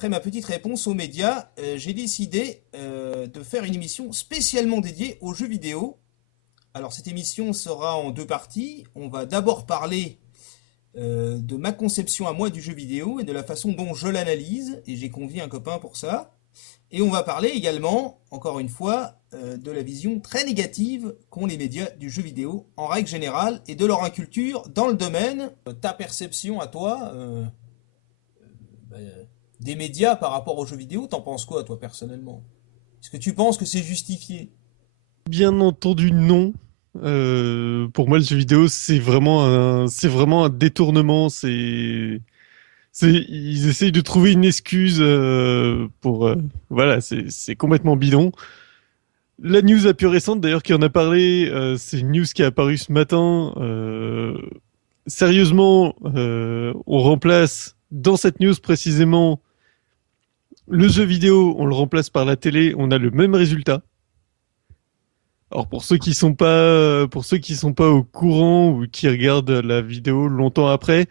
après ma petite réponse aux médias, j'ai décidé de faire une émission spécialement dédiée aux jeux vidéo. Alors cette émission sera en deux parties. On va d'abord parler de ma conception à moi du jeu vidéo et de la façon dont je l'analyse, et j'ai convié un copain pour ça. Et on va parler également, encore une fois, de la vision très négative qu'ont les médias du jeu vidéo en règle générale et de leur inculture dans le domaine. Ta perception à toi bah, des médias par rapport aux jeux vidéo, t'en penses quoi toi personnellement? Est-ce que tu penses que c'est justifié? Bien entendu, non. Pour moi, le jeu vidéo, c'est vraiment un détournement. Ils essayent de trouver une excuse voilà, c'est complètement bidon. La news la plus récente, d'ailleurs, qui en a parlé, c'est une news qui est apparue ce matin. Sérieusement, on remplace dans cette news précisément le jeu vidéo, on le remplace par la télé, on a le même résultat. Alors pour ceux qui sont pas au courant ou qui regardent la vidéo longtemps après,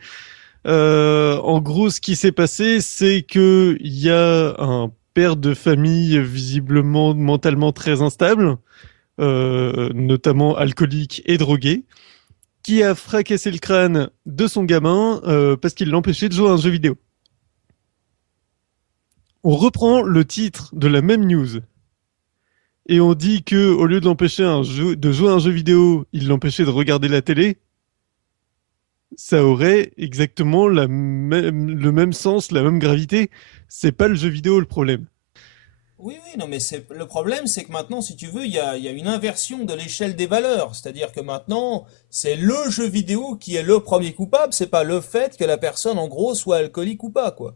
en gros, ce qui s'est passé, c'est que il y a un père de famille visiblement mentalement très instable, notamment alcoolique et drogué, qui a fracassé le crâne de son gamin parce qu'il l'empêchait de jouer à un jeu vidéo. On reprend le titre de la même news et on dit que au lieu de l'empêcher de jouer à un jeu vidéo, il l'empêchait de regarder la télé. Ça aurait exactement le même sens, la même gravité. C'est pas le jeu vidéo le problème. Oui, oui, non, mais le problème, c'est que maintenant, si tu veux, il y a une inversion de l'échelle des valeurs. C'est-à-dire que maintenant, c'est le jeu vidéo qui est le premier coupable, c'est pas le fait que la personne, en gros, soit alcoolique ou pas, quoi.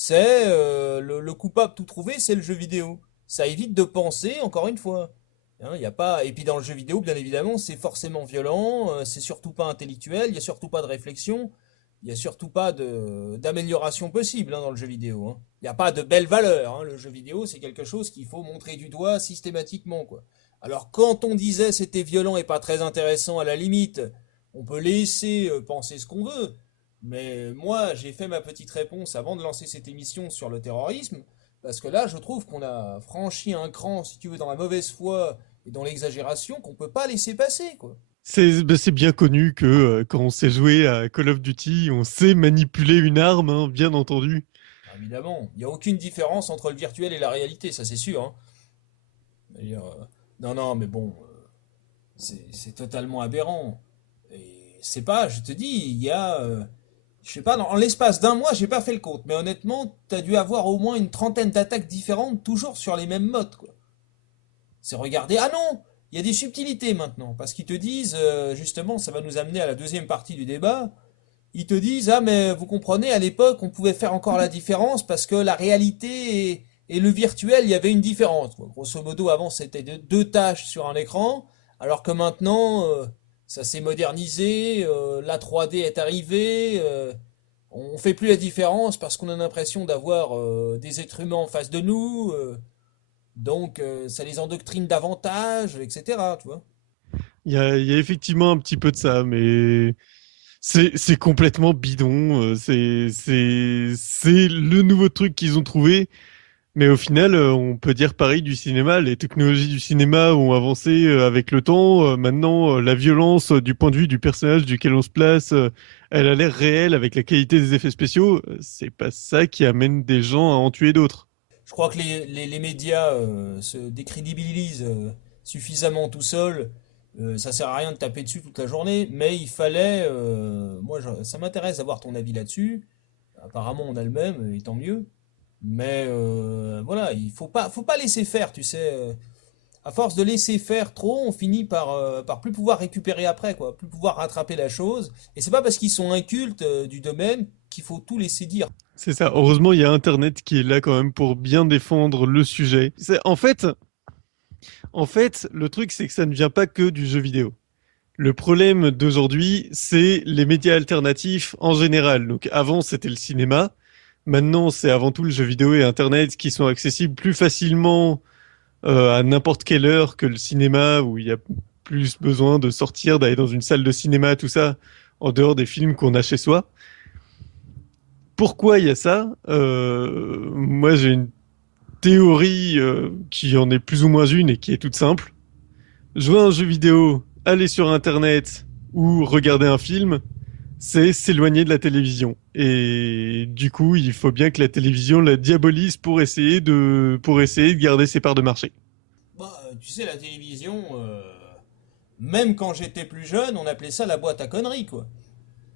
C'est le coupable tout trouvé, c'est le jeu vidéo. Ça évite de penser, encore une fois. Hein, y a pas... Et puis dans le jeu vidéo, bien évidemment, c'est forcément violent, c'est surtout pas intellectuel, il n'y a surtout pas de réflexion, il n'y a surtout pas d'amélioration possible hein, dans le jeu vidéo. Hein. Il n'y a pas de belles valeurs. Hein. Le jeu vidéo, c'est quelque chose qu'il faut montrer du doigt systématiquement, quoi. Alors quand on disait c'était violent et pas très intéressant, à la limite, on peut laisser penser ce qu'on veut. Mais moi, j'ai fait ma petite réponse avant de lancer cette émission sur le terrorisme, parce que là, je trouve qu'on a franchi un cran, si tu veux, dans la mauvaise foi et dans l'exagération qu'on peut pas laisser passer, quoi. C'est bien connu que quand on sait jouer à Call of Duty, on sait manipuler une arme, hein, bien entendu. Alors, évidemment, il n'y a aucune différence entre le virtuel et la réalité, ça c'est sûr. Hein. D'ailleurs, non, non, mais bon, c'est totalement aberrant. Et c'est pas, je te dis, il y a, je sais pas, en l'espace d'un mois, j'ai pas fait le compte, mais honnêtement, t'as dû avoir au moins une trentaine d'attaques différentes, toujours sur les mêmes modes, quoi. C'est regarder, ah non, il y a des subtilités maintenant, parce qu'ils te disent, justement, ça va nous amener à la deuxième partie du débat. Ils te disent, ah mais vous comprenez, à l'époque, on pouvait faire encore la différence parce que la réalité et le virtuel, il y avait une différence. Quoi. Grosso modo, avant, c'était deux tâches sur un écran, alors que maintenant, ça s'est modernisé, la 3D est arrivée, on fait plus la différence parce qu'on a l'impression d'avoir des êtres humains en face de nous, donc ça les endoctrine davantage, etc. Tu vois. Il y a effectivement un petit peu de ça, mais c'est complètement bidon. C'est le nouveau truc qu'ils ont trouvé. Mais au final, on peut dire pareil du cinéma. Les technologies du cinéma ont avancé avec le temps. Maintenant, la violence du point de vue du personnage duquel on se place, elle a l'air réelle avec la qualité des effets spéciaux. C'est pas ça qui amène des gens à en tuer d'autres. Je crois que les médias se décrédibilisent suffisamment tout seuls. Ça sert à rien de taper dessus toute la journée, mais il fallait. Moi, ça m'intéresse d'avoir ton avis là-dessus. Apparemment, on a le même, et tant mieux. Mais voilà, il faut pas laisser faire, tu sais. À force de laisser faire trop, on finit par plus pouvoir récupérer après, quoi, plus pouvoir rattraper la chose. Et c'est pas parce qu'ils sont incultes du domaine qu'il faut tout laisser dire. C'est ça. Heureusement, il y a Internet qui est là quand même pour bien défendre le sujet. En fait, le truc, c'est que ça ne vient pas que du jeu vidéo. Le problème d'aujourd'hui, c'est les médias alternatifs en général. Donc avant, c'était le cinéma. Maintenant, c'est avant tout le jeu vidéo et Internet qui sont accessibles plus facilement à n'importe quelle heure que le cinéma, où il y a plus besoin de sortir, d'aller dans une salle de cinéma, tout ça, en dehors des films qu'on a chez soi. Pourquoi il y a ça? moi j'ai une théorie qui en est plus ou moins une et qui est toute simple. Jouer à un jeu vidéo, aller sur Internet ou regarder un film, c'est s'éloigner de la télévision. Et du coup, il faut bien que la télévision la diabolise pour essayer de garder ses parts de marché. Bah, tu sais, la télévision, même quand j'étais plus jeune, on appelait ça la boîte à conneries, quoi.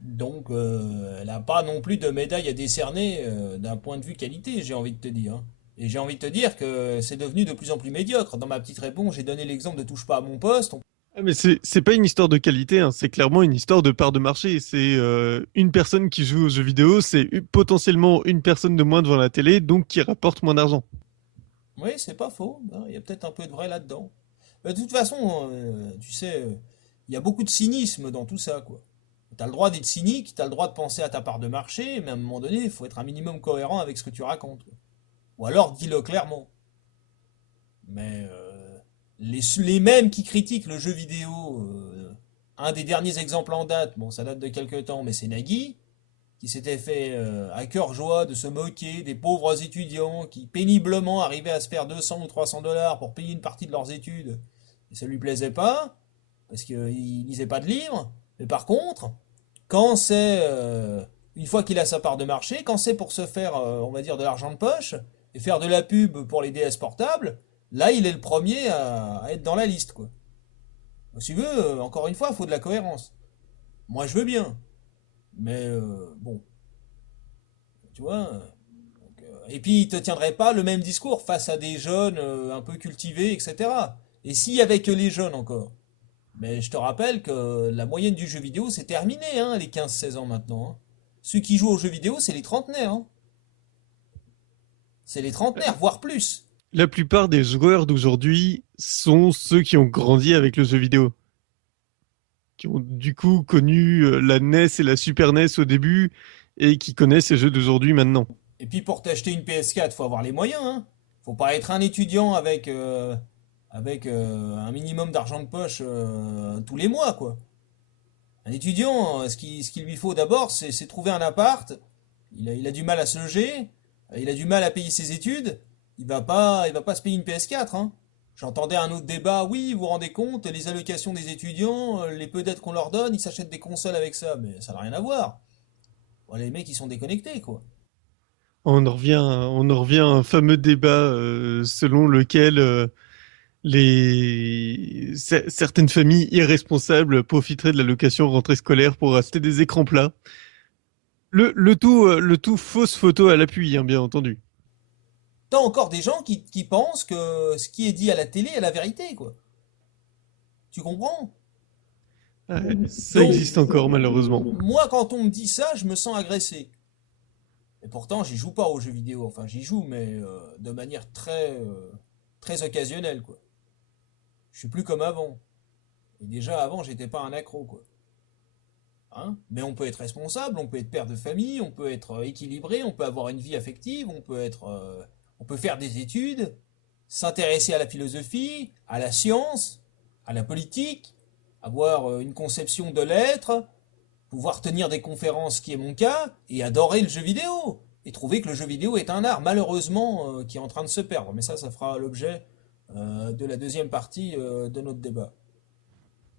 Donc, elle n'a pas non plus de médaille à décerner d'un point de vue qualité, j'ai envie de te dire, hein. Et j'ai envie de te dire que c'est devenu de plus en plus médiocre. Dans ma petite réponse, j'ai donné l'exemple de touche pas à mon poste. Ah, mais c'est pas une histoire de qualité, hein, c'est clairement une histoire de part de marché. C'est une personne qui joue aux jeux vidéo, c'est potentiellement une personne de moins devant la télé, donc qui rapporte moins d'argent. Oui, c'est pas faux, hein, il y a peut-être un peu de vrai là-dedans. De toute façon, tu sais, il y a beaucoup de cynisme dans tout ça, quoi. T'as le droit d'être cynique, t'as le droit de penser à ta part de marché, mais à un moment donné, il faut être un minimum cohérent avec ce que tu racontes, quoi. Ou alors, dis-le clairement. Mais les mêmes qui critiquent le jeu vidéo, un des derniers exemples en date, bon, ça date de quelques temps, mais c'est Nagui, qui s'était fait à cœur joie de se moquer des pauvres étudiants qui péniblement arrivaient à se faire 200 ou 300 dollars pour payer une partie de leurs études. Et ça lui plaisait pas, parce qu'il lisait pas de livres. Mais par contre, quand c'est, une fois qu'il a sa part de marché, quand c'est pour se faire, on va dire, de l'argent de poche, et faire de la pub pour les DS portables, là, il est le premier à être dans la liste, quoi. Si tu veux, encore une fois, il faut de la cohérence. Moi, je veux bien. Mais bon, tu vois. Et puis, il te tiendrait pas le même discours face à des jeunes un peu cultivés, etc. Et s'il y avait que les jeunes encore. Mais je te rappelle que la moyenne du jeu vidéo, c'est terminé, hein, les 15-16 ans maintenant, hein. Ceux qui jouent aux jeux vidéo, c'est les trentenaires, hein. C'est les trentenaires, voire plus. La plupart des joueurs d'aujourd'hui sont ceux qui ont grandi avec le jeu vidéo, qui ont du coup connu la NES et la Super NES au début et qui connaissent ces jeux d'aujourd'hui maintenant. Et puis pour t'acheter une PS4, faut avoir les moyens, hein. Faut pas être un étudiant avec un minimum d'argent de poche tous les mois, quoi. Un étudiant, ce qu'il lui faut d'abord, c'est trouver un appart. Il a du mal à se loger, il a du mal à payer ses études. Il va pas se payer une PS4, hein. J'entendais un autre débat. Oui, vous vous rendez compte, les allocations des étudiants, les peu d'aides qu'on leur donne, ils s'achètent des consoles avec ça. Mais ça n'a rien à voir. Bon, les mecs, ils sont déconnectés, quoi. On en revient à un fameux débat selon lequel certaines familles irresponsables profiteraient de l'allocation rentrée scolaire pour acheter des écrans plats. Le tout fausse photo à l'appui, hein, bien entendu. T'as encore des gens qui pensent que ce qui est dit à la télé est la vérité, quoi. Tu comprends? Ça Donc, existe encore, malheureusement. moi, quand on me dit ça, je me sens agressé. Et pourtant, j'y joue pas aux jeux vidéo. Enfin, j'y joue, mais de manière très occasionnelle, quoi. Je suis plus comme avant. Et déjà, avant, j'étais pas un accro, quoi. Hein? Mais on peut être responsable, on peut être père de famille, on peut être équilibré, on peut avoir une vie affective, on peut faire des études, s'intéresser à la philosophie, à la science, à la politique, avoir une conception de l'être, pouvoir tenir des conférences, ce qui est mon cas, et adorer le jeu vidéo, et trouver que le jeu vidéo est un art, malheureusement, qui est en train de se perdre. Mais ça fera l'objet de la deuxième partie de notre débat.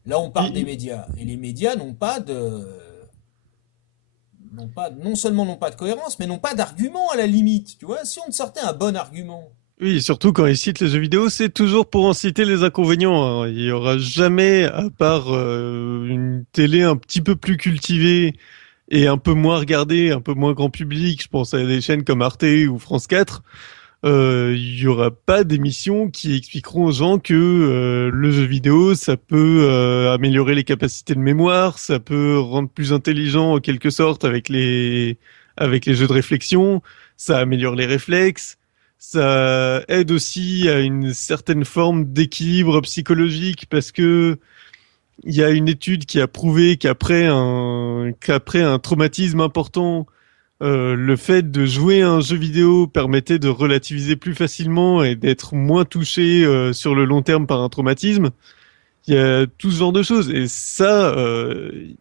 Là, on parle des Et- médias, et les médias non seulement n'ont pas de cohérence, mais n'ont pas d'argument à la limite. Tu vois, si on te sortait un bon argument. oui, surtout quand ils citent les jeux vidéo, c'est toujours pour en citer les inconvénients, hein. Il y aura jamais, à part une télé un petit peu plus cultivée et un peu moins regardée, un peu moins grand public, je pense à des chaînes comme Arte ou France 4, il y aura pas d'émissions qui expliqueront aux gens que le jeu vidéo, ça peut améliorer les capacités de mémoire, ça peut rendre plus intelligent en quelque sorte avec les jeux de réflexion, ça améliore les réflexes, ça aide aussi à une certaine forme d'équilibre psychologique parce que il y a une étude qui a prouvé qu'après un traumatisme important, le fait de jouer à un jeu vidéo permettait de relativiser plus facilement et d'être moins touché sur le long terme par un traumatisme. Il y a tout ce genre de choses. Et ça,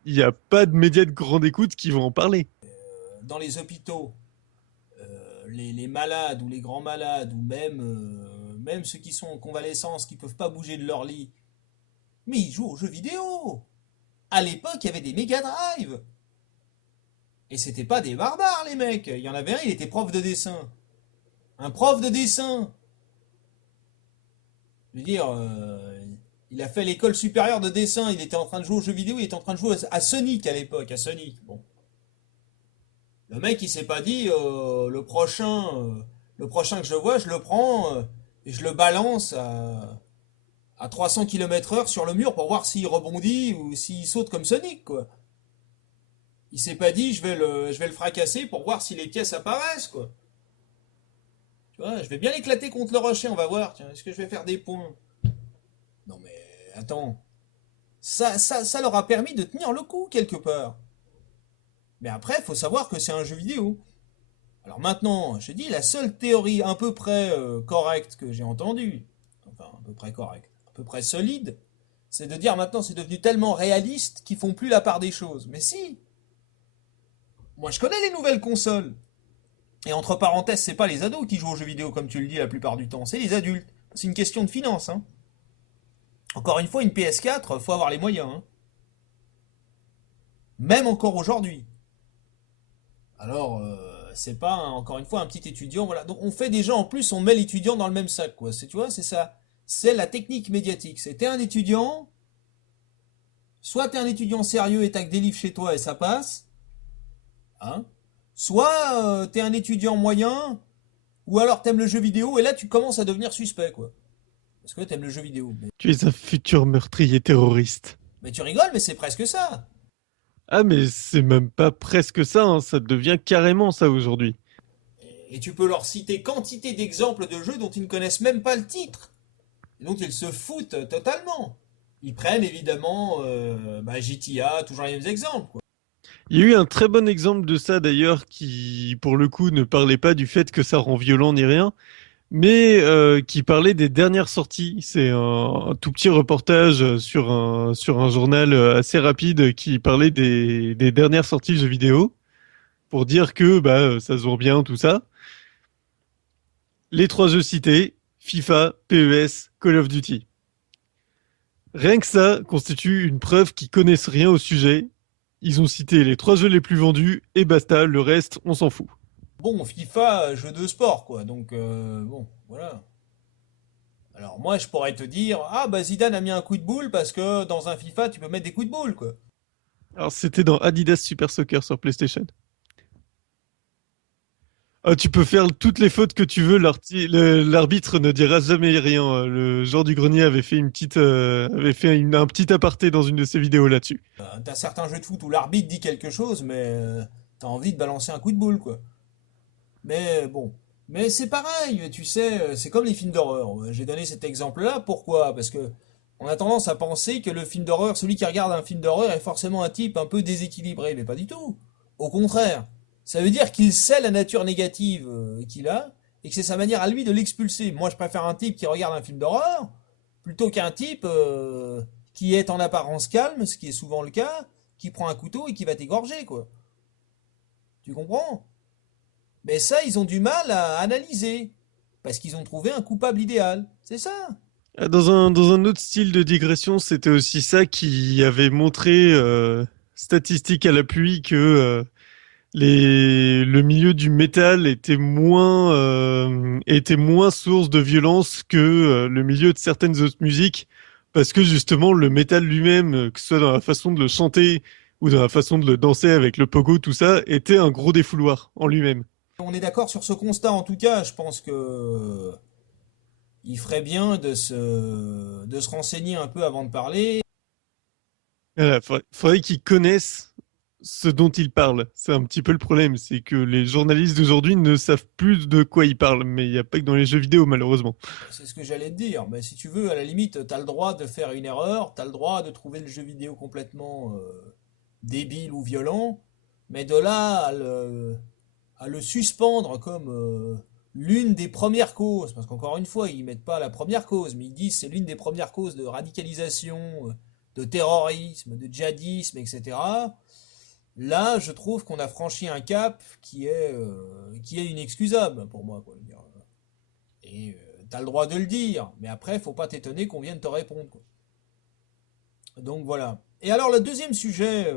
il n'y a pas de médias de grande écoute qui vont en parler. Dans les hôpitaux, les malades ou les grands malades, ou même ceux qui sont en convalescence, qui peuvent pas bouger de leur lit, mais ils jouent aux jeux vidéo. À l'époque, il y avait des Mega Drive. Et c'était pas des barbares, les mecs. Il y en avait un, il était prof de dessin. Un prof de dessin. Je veux dire, il a fait l'école supérieure de dessin, il était en train de jouer aux jeux vidéo, il était en train de jouer à Sonic à l'époque, à Sonic. Bon. Le mec, il s'est pas dit, le prochain que je vois, je le prends et je le balance à 300 km/h sur le mur pour voir s'il rebondit ou s'il saute comme Sonic, quoi. Il s'est pas dit, je vais le fracasser pour voir si les pièces apparaissent, quoi. Tu vois, je vais bien l'éclater contre le rocher, on va voir. Tiens, est-ce que je vais faire des points? Non mais, attends. Ça leur a permis de tenir le coup, quelque part. Mais après, il faut savoir que c'est un jeu vidéo. Alors maintenant, je te dis, la seule théorie à peu près correcte que j'ai entendue, enfin à peu près correcte, à peu près solide, c'est de dire maintenant c'est devenu tellement réaliste qu'ils font plus la part des choses. Mais si, moi je connais les nouvelles consoles. Et entre parenthèses, c'est pas les ados qui jouent aux jeux vidéo comme tu le dis la plupart du temps, c'est les adultes. C'est une question de finance, hein. Encore une fois, une PS4, faut avoir les moyens, hein. Même encore aujourd'hui. Alors, c'est pas, encore une fois, un petit étudiant, voilà. Donc on fait déjà, en plus, on met l'étudiant dans le même sac, quoi. Tu vois, c'est ça. C'est la technique médiatique. C'est t'es un étudiant, soit t'es un étudiant sérieux et t'as que des livres chez toi et ça passe, hein. Soit t'es un étudiant moyen, ou alors t'aimes le jeu vidéo et là tu commences à devenir suspect, quoi. Parce que t'aimes le jeu vidéo. Tu es un futur meurtrier terroriste. Mais tu rigoles, mais c'est presque ça. Ah, mais c'est même pas presque ça, hein, ça devient carrément ça aujourd'hui. Et tu peux leur citer quantité d'exemples de jeux dont ils ne connaissent même pas le titre. Et donc ils se foutent totalement. Ils prennent évidemment GTA, toujours les mêmes exemples, quoi. Il y a eu un très bon exemple de ça d'ailleurs qui, pour le coup, ne parlait pas du fait que ça rend violent ni rien, mais qui parlait des dernières sorties. C'est un tout petit reportage sur un journal assez rapide qui parlait des dernières sorties de jeux vidéo pour dire que bah, ça se vend bien, tout ça. Les trois jeux cités, FIFA, PES, Call of Duty. Rien que ça constitue une preuve qu'ils connaissent rien au sujet. Ils ont cité les trois jeux les plus vendus et basta, le reste, on s'en fout. Bon, FIFA, jeu de sport, quoi. Donc, bon, voilà. Alors moi, je pourrais te dire, ah bah Zidane a mis un coup de boule parce que dans un FIFA, tu peux mettre des coups de boule, quoi. Alors c'était dans Adidas Super Soccer sur PlayStation. Ah, tu peux faire toutes les fautes que tu veux, l'arbitre ne dira jamais rien. Le joueur du grenier avait fait avait fait un petit aparté dans une de ses vidéos là-dessus. T'as certains jeux de foot où l'arbitre dit quelque chose, mais t'as envie de balancer un coup de boule, quoi. Mais bon. Mais c'est pareil, tu sais, c'est comme les films d'horreur. J'ai donné cet exemple-là, pourquoi? Parce que on a tendance à penser que le film d'horreur, celui qui regarde un film d'horreur est forcément un type un peu déséquilibré, mais pas du tout. Au contraire, ça veut dire qu'il sait la nature négative qu'il a et que c'est sa manière à lui de l'expulser. Moi, je préfère un type qui regarde un film d'horreur plutôt qu'un type qui est en apparence calme, ce qui est souvent le cas, qui prend un couteau et qui va t'égorger, quoi. Tu comprends? Mais ça, ils ont du mal à analyser. Parce qu'ils ont trouvé un coupable idéal. C'est ça. Ah, dans un autre style de digression, c'était aussi ça qui avait montré, statistiques à l'appui, que le milieu du métal était moins source de violence que le milieu de certaines autres musiques, parce que justement le métal lui-même, que ce soit dans la façon de le chanter ou dans la façon de le danser avec le pogo, tout ça, était un gros défouloir en lui-même. On est d'accord sur ce constat. En tout cas, je pense que il ferait bien de se renseigner un peu avant de parler. Voilà, faudrait qu'ils connaissent ce dont ils parlent. C'est un petit peu le problème, c'est que les journalistes d'aujourd'hui ne savent plus de quoi ils parlent, mais il n'y a pas que dans les jeux vidéo, malheureusement. C'est ce que j'allais te dire. Mais si tu veux, à la limite, t'as le droit de faire une erreur, t'as le droit de trouver le jeu vidéo complètement débile ou violent, mais de là à le suspendre comme l'une des premières causes, parce qu'encore une fois, ils mettent pas la première cause, mais ils disent c'est l'une des premières causes de radicalisation, de terrorisme, de djihadisme, etc. Là, je trouve qu'on a franchi un cap qui est inexcusable pour moi, quoi. Je veux dire. Et t'as le droit de le dire, mais après, faut pas t'étonner qu'on vienne te répondre, quoi. Donc voilà. Et alors, le deuxième sujet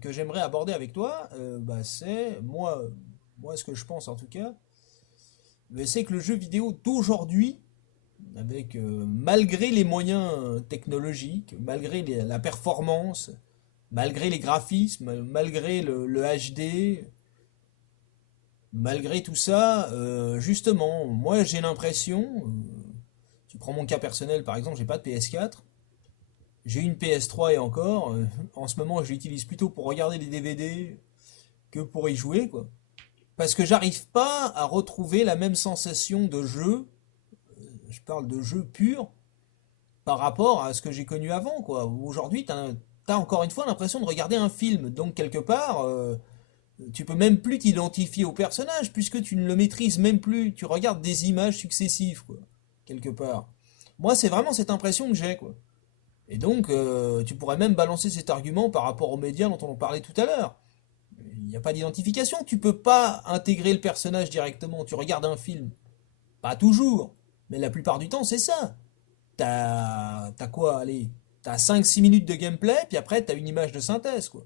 que j'aimerais aborder avec toi, bah, c'est moi, ce que je pense en tout cas, mais c'est que le jeu vidéo d'aujourd'hui, avec malgré les moyens technologiques, malgré la performance, malgré les graphismes, malgré le HD, malgré tout ça, justement, moi j'ai l'impression, tu prends mon cas personnel par exemple, j'ai pas de PS4, j'ai une PS3 et encore, en ce moment je l'utilise plutôt pour regarder les DVD que pour y jouer, quoi. Parce que j'arrive pas à retrouver la même sensation de jeu, je parle de jeu pur, par rapport à ce que j'ai connu avant, quoi. Aujourd'hui, t'as encore une fois l'impression de regarder un film, donc quelque part, tu peux même plus t'identifier au personnage, puisque tu ne le maîtrises même plus, tu regardes des images successives, quoi, quelque part. Moi, c'est vraiment cette impression que j'ai, quoi. Et donc, tu pourrais même balancer cet argument par rapport aux médias dont on parlait tout à l'heure. Il n'y a pas d'identification, tu peux pas intégrer le personnage directement, tu regardes un film. Pas toujours, mais la plupart du temps, c'est ça. T'as quoi, allez, t'as 5 6 minutes de gameplay, puis après t'as une image de synthèse, quoi.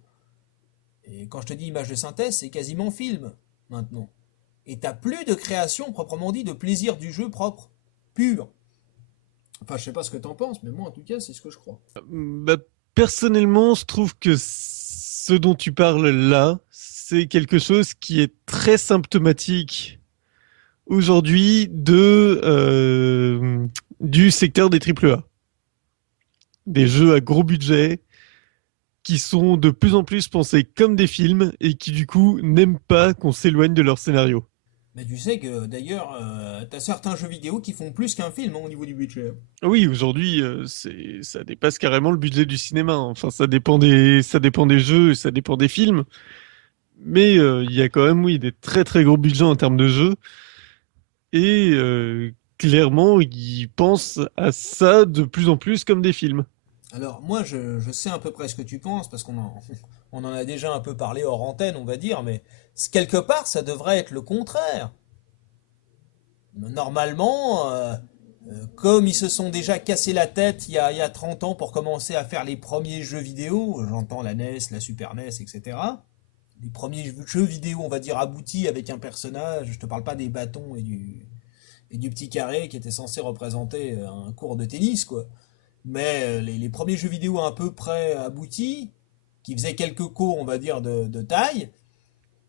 Et quand je te dis image de synthèse, c'est quasiment film, maintenant. Et t'as plus de création proprement dit, de plaisir du jeu propre, pur. Enfin, je sais pas ce que t'en penses, mais moi en tout cas, c'est ce que je crois. Bah, personnellement, je trouve que ce dont tu parles là, c'est quelque chose qui est très symptomatique aujourd'hui du secteur des AAA. Des jeux à gros budget qui sont de plus en plus pensés comme des films et qui du coup n'aiment pas qu'on s'éloigne de leur scénario. Mais tu sais que d'ailleurs, t'as certains jeux vidéo qui font plus qu'un film, hein, au niveau du budget. Oui, aujourd'hui, ça dépasse carrément le budget du cinéma. Enfin, ça dépend des jeux, et ça dépend des films. Mais il y a quand même, oui, des très très gros budgets en termes de jeux. Et clairement, ils pensent à ça de plus en plus comme des films. Alors, moi, je sais à peu près ce que tu penses, parce on en a déjà un peu parlé hors antenne, on va dire, mais quelque part, ça devrait être le contraire. Normalement, comme ils se sont déjà cassé la tête il y a 30 ans pour commencer à faire les premiers jeux vidéo, j'entends la NES, la Super NES, etc. Les premiers jeux vidéo, on va dire, aboutis avec un personnage, je te parle pas des bâtons et du petit carré qui était censé représenter un court de tennis, quoi. Mais les premiers jeux vidéo à peu près aboutis, qui faisaient quelques cours, on va dire, de taille,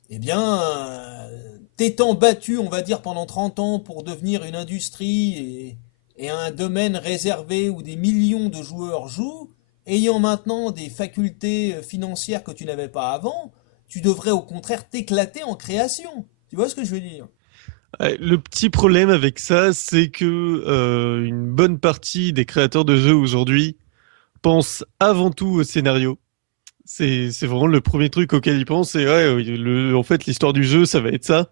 eh bien, t'étant battu, on va dire, pendant 30 ans pour devenir une industrie et un domaine réservé où des millions de joueurs jouent, ayant maintenant des facultés financières que tu n'avais pas avant, tu devrais au contraire t'éclater en création. Tu vois ce que je veux dire? Ouais, le petit problème avec ça, c'est que une bonne partie des créateurs de jeux aujourd'hui pensent avant tout au scénario. C'est vraiment le premier truc auquel ils pensent. Et ouais, oui, en fait, l'histoire du jeu, ça va être ça.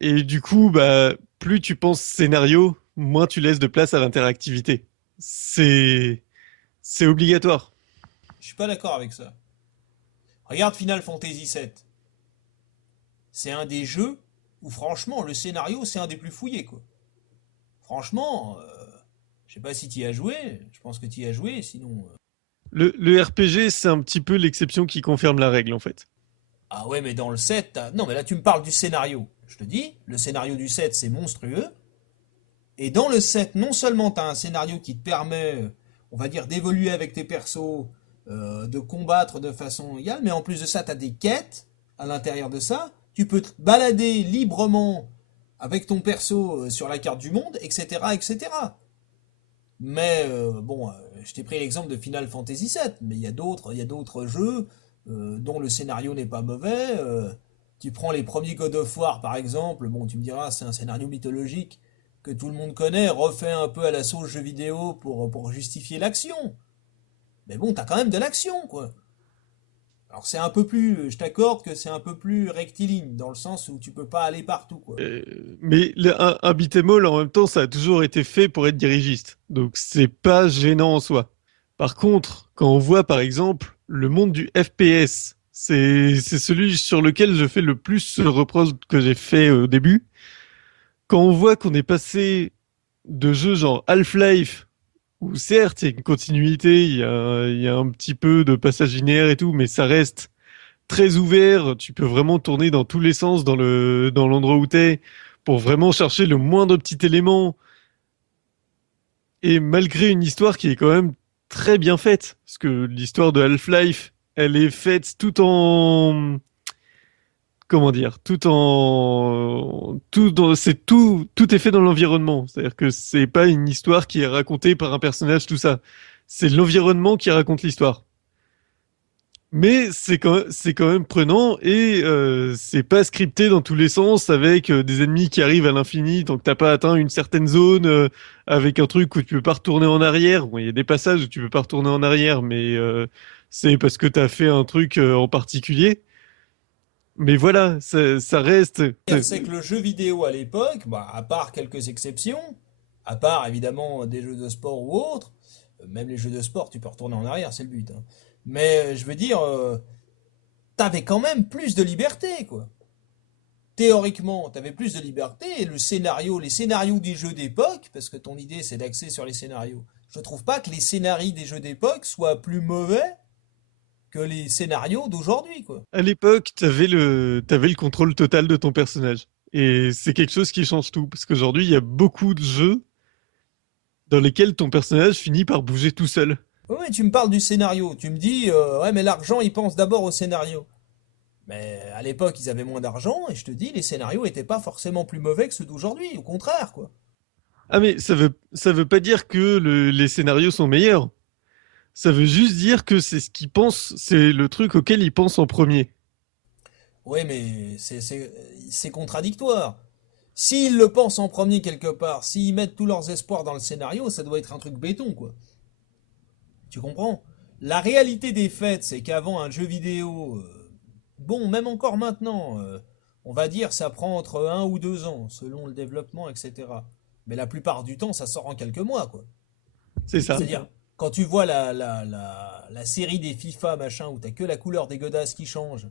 Et du coup, bah, plus tu penses scénario, moins tu laisses de place à l'interactivité. C'est, c'est obligatoire. Je suis pas d'accord avec ça. Regarde Final Fantasy VII. C'est un des jeux où franchement le scénario c'est un des plus fouillés, quoi. Franchement, je sais pas si tu y as joué, je pense que tu y as joué, sinon. Le RPG, c'est un petit peu l'exception qui confirme la règle, en fait. Ah ouais, mais dans le 7, non mais là tu me parles du scénario. Je te dis, le scénario du 7 c'est monstrueux. Et dans le 7, non seulement tu as un scénario qui te permet, on va dire, d'évoluer avec tes persos, de combattre de façon égale, mais en plus de ça, tu as des quêtes à l'intérieur de ça. Tu peux te balader librement avec ton perso sur la carte du monde, etc. etc. Mais bon, je t'ai pris l'exemple de Final Fantasy VII, mais il y a d'autres jeux dont le scénario n'est pas mauvais. Tu prends les premiers God of War par exemple, bon, tu me diras, c'est un scénario mythologique que tout le monde connaît, refait un peu à la sauce jeu vidéo pour justifier l'action. Mais bon, t'as quand même de l'action, quoi. Alors c'est un peu plus, je t'accorde que c'est un peu plus rectiligne, dans le sens où tu peux pas aller partout, quoi. Euh, mais un beat'em all, en même temps, ça a toujours été fait pour être dirigiste. Donc, c'est pas gênant en soi. Par contre, quand on voit, par exemple, le monde du FPS, C'est celui sur lequel je fais le plus ce reproche que j'ai fait au début. Quand on voit qu'on est passé de jeux genre Half-Life, où certes, il y a une continuité, il y a un petit peu de passage linéaire et tout, mais ça reste très ouvert. Tu peux vraiment tourner dans tous les sens dans l'endroit où t'es pour vraiment chercher le moindre petit élément. Et malgré une histoire qui est quand même très bien faite, parce que l'histoire de Half-Life, elle est faite tout en, comment dire, tout est fait dans l'environnement. C'est-à-dire que c'est pas une histoire qui est racontée par un personnage, tout ça. C'est l'environnement qui raconte l'histoire. Mais c'est quand même prenant et c'est pas scripté dans tous les sens avec des ennemis qui arrivent à l'infini tant que t'as pas atteint une certaine zone, avec un truc où tu peux pas retourner en arrière. Bon, il y a des passages où tu peux pas retourner en arrière, mais c'est parce que t'as fait un truc en particulier. Mais voilà, ça reste. C'est que le jeu vidéo à l'époque, bah, à part quelques exceptions, à part évidemment des jeux de sport ou autres, même les jeux de sport, tu peux retourner en arrière, c'est le but, hein. Mais je veux dire, t'avais quand même plus de liberté, quoi. Théoriquement, t'avais plus de liberté et les scénarios des jeux d'époque, parce que ton idée c'est d'axer sur les scénarios, je trouve pas que les scénarios des jeux d'époque soient plus mauvais que les scénarios d'aujourd'hui, quoi. À l'époque, t'avais le contrôle total de ton personnage. Et c'est quelque chose qui change tout. Parce qu'aujourd'hui, il y a beaucoup de jeux dans lesquels ton personnage finit par bouger tout seul. Oui, ouais, tu me parles du scénario, tu me dis, ouais, mais l'argent, il pense d'abord au scénario. Mais à l'époque, ils avaient moins d'argent, et je te dis, les scénarios étaient pas forcément plus mauvais que ceux d'aujourd'hui, au contraire, quoi. Ah mais ça veut pas dire que les scénarios sont meilleurs. Ça veut juste dire que c'est ce qu'ils pensent, c'est le truc auquel ils pensent en premier. Oui, mais c'est contradictoire. S'ils le pensent en premier quelque part, s'ils mettent tous leurs espoirs dans le scénario, ça doit être un truc béton, quoi. Tu comprends? La réalité des faits, c'est qu'avant un jeu vidéo, bon, même encore maintenant, on va dire ça prend entre 1 ou 2 ans, selon le développement, etc. Mais la plupart du temps, ça sort en quelques mois, quoi. C'est ça. C'est-à-dire, quand tu vois la série des FIFA, machin, où t'as que la couleur des godasses qui change,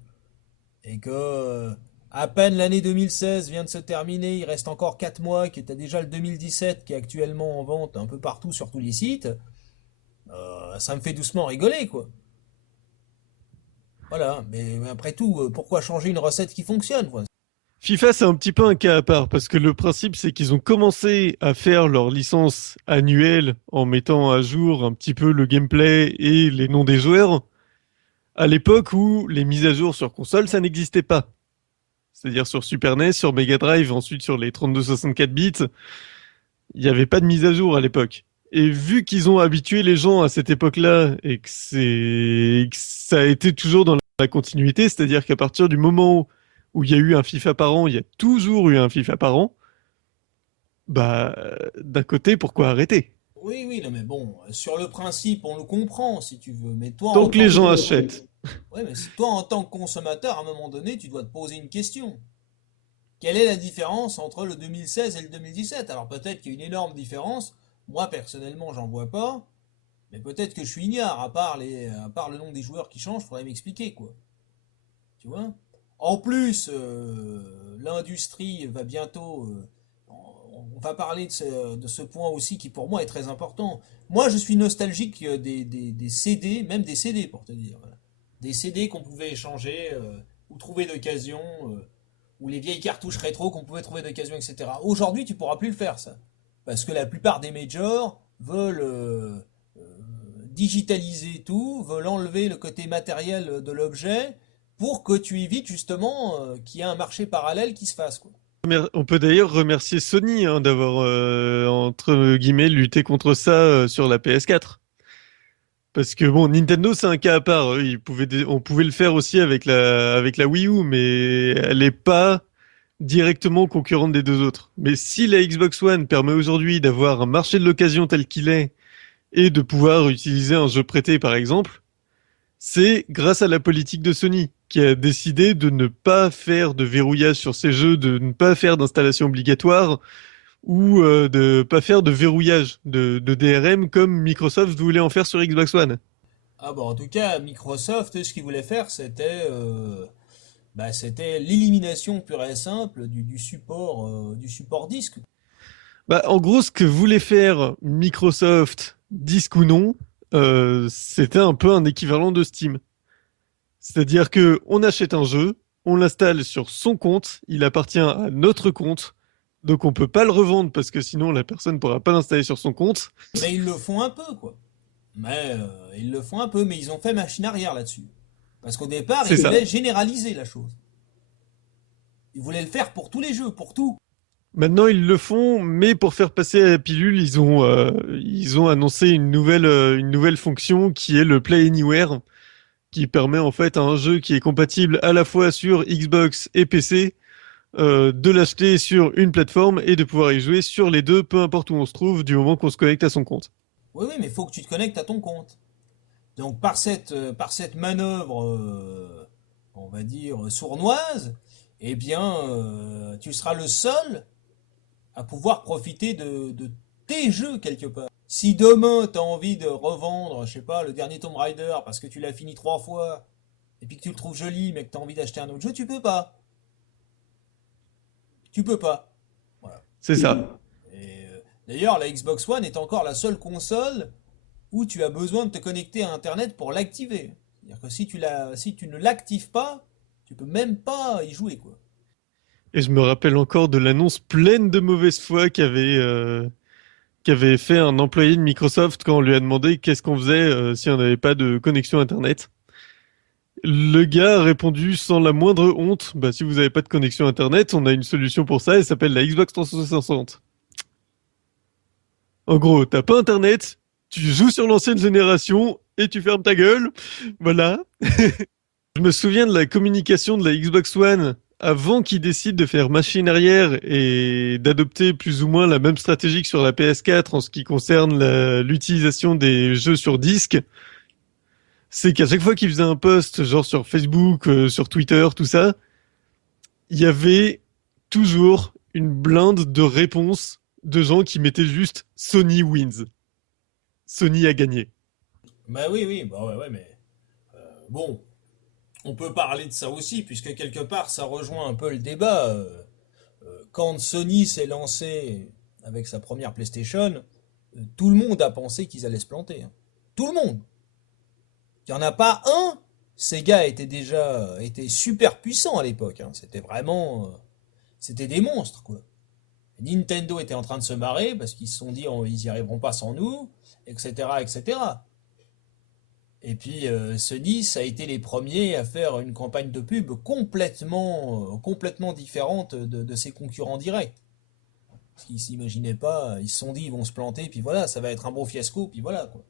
et que à peine l'année 2016 vient de se terminer, il reste encore 4 mois, que t'as déjà le 2017 qui est actuellement en vente un peu partout sur tous les sites, ça me fait doucement rigoler, quoi. Voilà, mais après tout, pourquoi changer une recette qui fonctionne, quoi? FIFA, c'est un petit peu un cas à part parce que le principe, c'est qu'ils ont commencé à faire leur licence annuelle en mettant à jour un petit peu le gameplay et les noms des joueurs à l'époque où les mises à jour sur console, ça n'existait pas. C'est-à-dire sur Super NES, sur Mega Drive, ensuite sur les 32-64 bits, il n'y avait pas de mise à jour à l'époque. Et vu qu'ils ont habitué les gens à cette époque-là et que ça a été toujours dans la continuité, c'est-à-dire qu'à partir du moment où il y a eu un FIFA par an, il y a toujours eu un FIFA par an, bah, d'un côté, pourquoi arrêter? Oui, oui, non, mais bon, sur le principe, on le comprend, si tu veux, mais toi, Tant en que les tant gens que... achètent. Ouais, mais toi, en tant que consommateur, à un moment donné, tu dois te poser une question. Quelle est la différence entre le 2016 et le 2017? Alors peut-être qu'il y a une énorme différence. Moi, personnellement, j'en vois pas. Mais peut-être que je suis ignare, à part le nom des joueurs qui changent, faudrait m'expliquer, quoi. Tu vois? En plus, l'industrie va bientôt. On va parler de ce point aussi qui pour moi est très important. Moi, je suis nostalgique des CD, même des CD pour te dire. Voilà. Des CD qu'on pouvait échanger ou trouver d'occasion, ou les vieilles cartouches rétro qu'on pouvait trouver d'occasion, etc. Aujourd'hui, tu pourras plus le faire, ça. Parce que la plupart des majors veulent digitaliser tout, veulent enlever le côté matériel de l'objet pour que tu évites justement qu'il y ait un marché parallèle qui se fasse, quoi. On peut d'ailleurs remercier Sony hein, d'avoir, entre guillemets, lutté contre ça sur la PS4. Parce que bon, Nintendo, c'est un cas à part. On pouvait le faire aussi avec la Wii U, mais elle n'est pas directement concurrente des deux autres. Mais si la Xbox One permet aujourd'hui d'avoir un marché de l'occasion tel qu'il est et de pouvoir utiliser un jeu prêté, par exemple, c'est grâce à la politique de Sony qui a décidé de ne pas faire de verrouillage sur ses jeux, de ne pas faire d'installation obligatoire ou de pas faire de verrouillage de DRM comme Microsoft voulait en faire sur Xbox One. Ah bon, en tout cas, Microsoft, ce qu'il voulait faire, c'était l'élimination pure et simple du support disque. Bah, en gros, ce que voulait faire Microsoft, disque ou non, c'était un peu un équivalent de Steam. C'est-à-dire que on achète un jeu, on l'installe sur son compte, il appartient à notre compte, donc on peut pas le revendre parce que sinon la personne pourra pas l'installer sur son compte. Mais ils le font un peu, quoi. Ils le font un peu, mais ils ont fait machine arrière là-dessus. Parce qu'au départ, ils C'est ça. voulaient généraliser la chose. Ils voulaient le faire pour tous les jeux, pour tout. Maintenant, ils le font, mais pour faire passer la pilule, ils ont annoncé une nouvelle fonction qui est le Play Anywhere, qui permet en fait à un jeu qui est compatible à la fois sur Xbox et PC, de l'acheter sur une plateforme et de pouvoir y jouer sur les deux, peu importe où on se trouve, du moment qu'on se connecte à son compte. Oui, oui, mais il faut que tu te connectes à ton compte. Donc par cette manœuvre, on va dire, sournoise, eh bien, tu seras le seul à pouvoir profiter de tes jeux quelque part. Si demain tu as envie de revendre, je sais pas, le dernier Tomb Raider parce que tu l'as fini 3 fois et puis que tu le trouves joli mais que tu as envie d'acheter un autre jeu, tu peux pas. Tu peux pas. Voilà. C'est ça. Et d'ailleurs, la Xbox One est encore la seule console où tu as besoin de te connecter à Internet pour l'activer. C'est-à-dire que si tu ne l'actives pas, tu peux même pas y jouer, quoi. Et je me rappelle encore de l'annonce pleine de mauvaise foi qu'avait fait un employé de Microsoft quand on lui a demandé qu'est-ce qu'on faisait si on n'avait pas de connexion Internet. Le gars a répondu sans la moindre honte, bah si vous n'avez pas de connexion Internet, on a une solution pour ça, elle s'appelle la Xbox 360. En gros, t'as pas Internet, tu joues sur l'ancienne génération et tu fermes ta gueule. Voilà. Je me souviens de la communication de la Xbox One avant qu'ils décident de faire machine arrière et d'adopter plus ou moins la même stratégie que sur la PS4 en ce qui concerne l'utilisation des jeux sur disque. C'est qu'à chaque fois qu'ils faisaient un post, genre sur Facebook, sur Twitter, tout ça, il y avait toujours une blinde de réponses de gens qui mettaient juste Sony wins. Sony a gagné. Bah oui, oui, bah ouais, ouais, mais bon, on peut parler de ça aussi, puisque quelque part, ça rejoint un peu le débat. Quand Sony s'est lancé avec sa première PlayStation, tout le monde a pensé qu'ils allaient se planter, hein. Tout le monde. Il n'y en a pas un. Sega était super puissant à l'époque, hein. C'était vraiment, c'était des monstres, quoi. Nintendo était en train de se marrer parce qu'ils se sont dit ils y arriveront pas sans nous, etc., etc. Et puis Sony, ça a été les premiers à faire une campagne de pub complètement différente de ses concurrents directs. Parce qu'ils s'imaginaient pas, ils se sont dit ils vont se planter, puis voilà, ça va être un beau fiasco, puis voilà, quoi.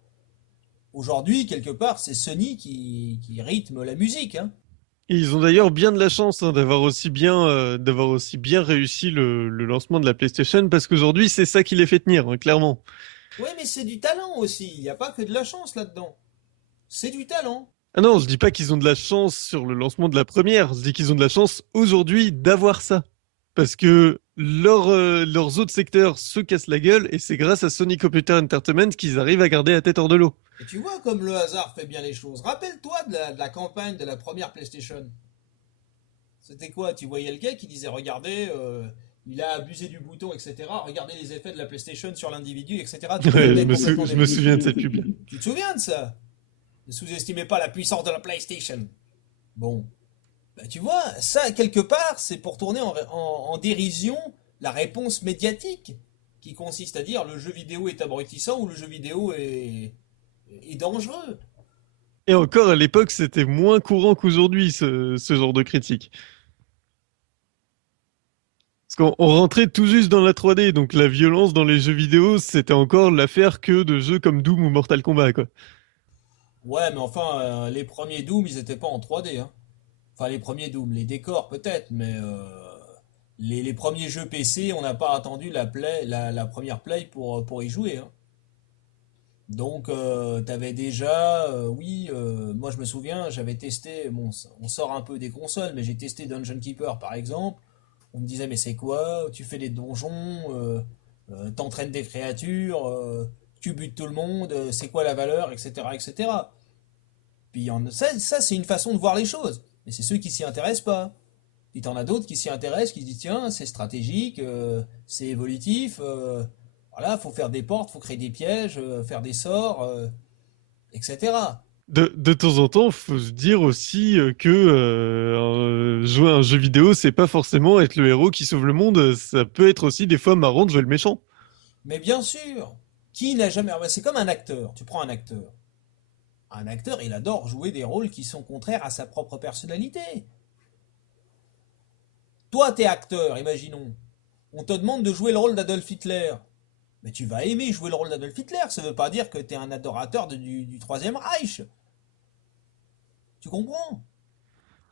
Aujourd'hui, quelque part, c'est Sony qui rythme la musique, hein. Et ils ont d'ailleurs bien de la chance hein, d'avoir aussi bien réussi le lancement de la PlayStation parce qu'aujourd'hui c'est ça qui les fait tenir, hein, clairement. Ouais, mais c'est du talent aussi. Il n'y a pas que de la chance là-dedans. C'est du talent. Ah non, je dis pas qu'ils ont de la chance sur le lancement de la première, je dis qu'ils ont de la chance aujourd'hui d'avoir ça. Parce que leurs autres secteurs se cassent la gueule et c'est grâce à Sony Computer Entertainment qu'ils arrivent à garder la tête hors de l'eau. Et tu vois comme le hasard fait bien les choses. Rappelle-toi de la campagne de la première PlayStation. C'était quoi? Tu voyais le gars qui disait regardez, il a abusé du bouton, etc. Regardez les effets de la PlayStation sur l'individu, etc. Tu voyais le Ouais, mec complètement je me débile. souviens de cette pub-là. Tu te souviens de ça? Ne sous-estimez pas la puissance de la PlayStation. Bon, bah, tu vois, ça, quelque part, c'est pour tourner en dérision la réponse médiatique, qui consiste à dire le jeu vidéo est abrutissant ou le jeu vidéo est dangereux. Et encore à l'époque, c'était moins courant qu'aujourd'hui, ce genre de critique. Parce qu'on rentrait tout juste dans la 3D, donc la violence dans les jeux vidéo, c'était encore l'affaire que de jeux comme Doom ou Mortal Kombat, quoi. Ouais, mais enfin, les premiers Doom, ils étaient pas en 3D, hein. Enfin, les premiers Doom, les décors peut-être, mais les premiers jeux PC, on n'a pas attendu la première Play pour y jouer, hein. Donc, t'avais déjà, oui, moi je me souviens, j'avais testé, bon, on sort un peu des consoles, mais j'ai testé Dungeon Keeper par exemple. On me disait, mais c'est quoi? Tu fais des donjons, t'entraînes des créatures, tu butes tout le monde, c'est quoi la valeur, etc., etc. Puis ça c'est une façon de voir les choses. Mais c'est ceux qui s'y intéressent pas. Puis t'en as d'autres qui s'y intéressent, qui se disent tiens, c'est stratégique, c'est évolutif, voilà, faut faire des portes, faut créer des pièges, faire des sorts, etc. De temps en temps, faut se dire aussi que jouer à un jeu vidéo, c'est pas forcément être le héros qui sauve le monde. Ça peut être aussi des fois marrant de jouer le méchant. Mais bien sûr, qui n'a jamais... c'est comme un acteur, tu prends un acteur. Un acteur, il adore jouer des rôles qui sont contraires à sa propre personnalité. Toi, t'es acteur, imaginons. On te demande de jouer le rôle d'Adolf Hitler. Mais tu vas aimer jouer le rôle d'Adolf Hitler. Ça veut pas dire que t'es un adorateur du Troisième Reich. Tu comprends?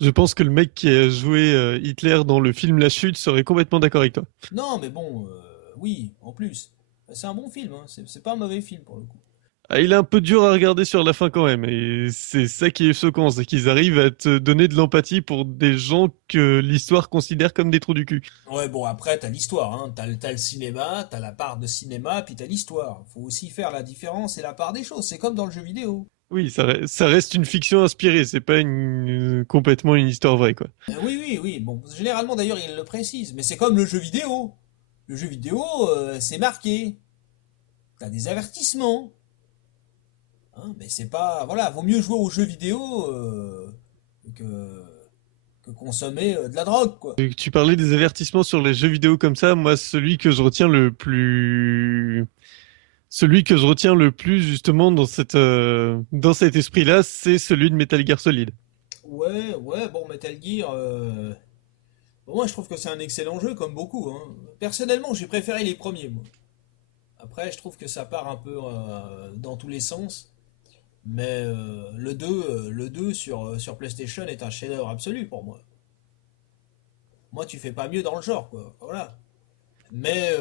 Je pense que le mec qui a joué Hitler dans le film La Chute serait complètement d'accord avec toi. Non, mais bon, oui, en plus. C'est un bon film, hein. C'est pas un mauvais film pour le coup. Ah, il est un peu dur à regarder sur la fin quand même, et c'est ça qui est choquant, c'est qu'ils arrivent à te donner de l'empathie pour des gens que l'histoire considère comme des trous du cul. Ouais, bon, après, t'as l'histoire, hein. T'as le cinéma, t'as la part de cinéma, puis t'as l'histoire. Faut aussi faire la différence et la part des choses. C'est comme dans le jeu vidéo. Oui, ça reste une fiction inspirée, c'est pas complètement une histoire vraie, quoi. Oui, oui, oui. Bon, généralement, d'ailleurs, il le précise. Mais c'est comme le jeu vidéo. Le jeu vidéo, c'est marqué. T'as des avertissements. Hein, mais c'est pas. Voilà, vaut mieux jouer aux jeux vidéo que, que consommer de la drogue, quoi. Tu parlais des avertissements sur les jeux vidéo comme ça, moi, celui que je retiens le plus justement dans cet esprit-là, c'est celui de Metal Gear Solid. Ouais, ouais, bon, Metal Gear. Bon, moi, je trouve que c'est un excellent jeu, comme beaucoup, hein. Personnellement, j'ai préféré les premiers, moi. Après, je trouve que ça part un peu dans tous les sens. Mais le 2 sur PlayStation est un chef-d'œuvre absolu pour moi. Moi, tu fais pas mieux dans le genre, quoi. Voilà. Mais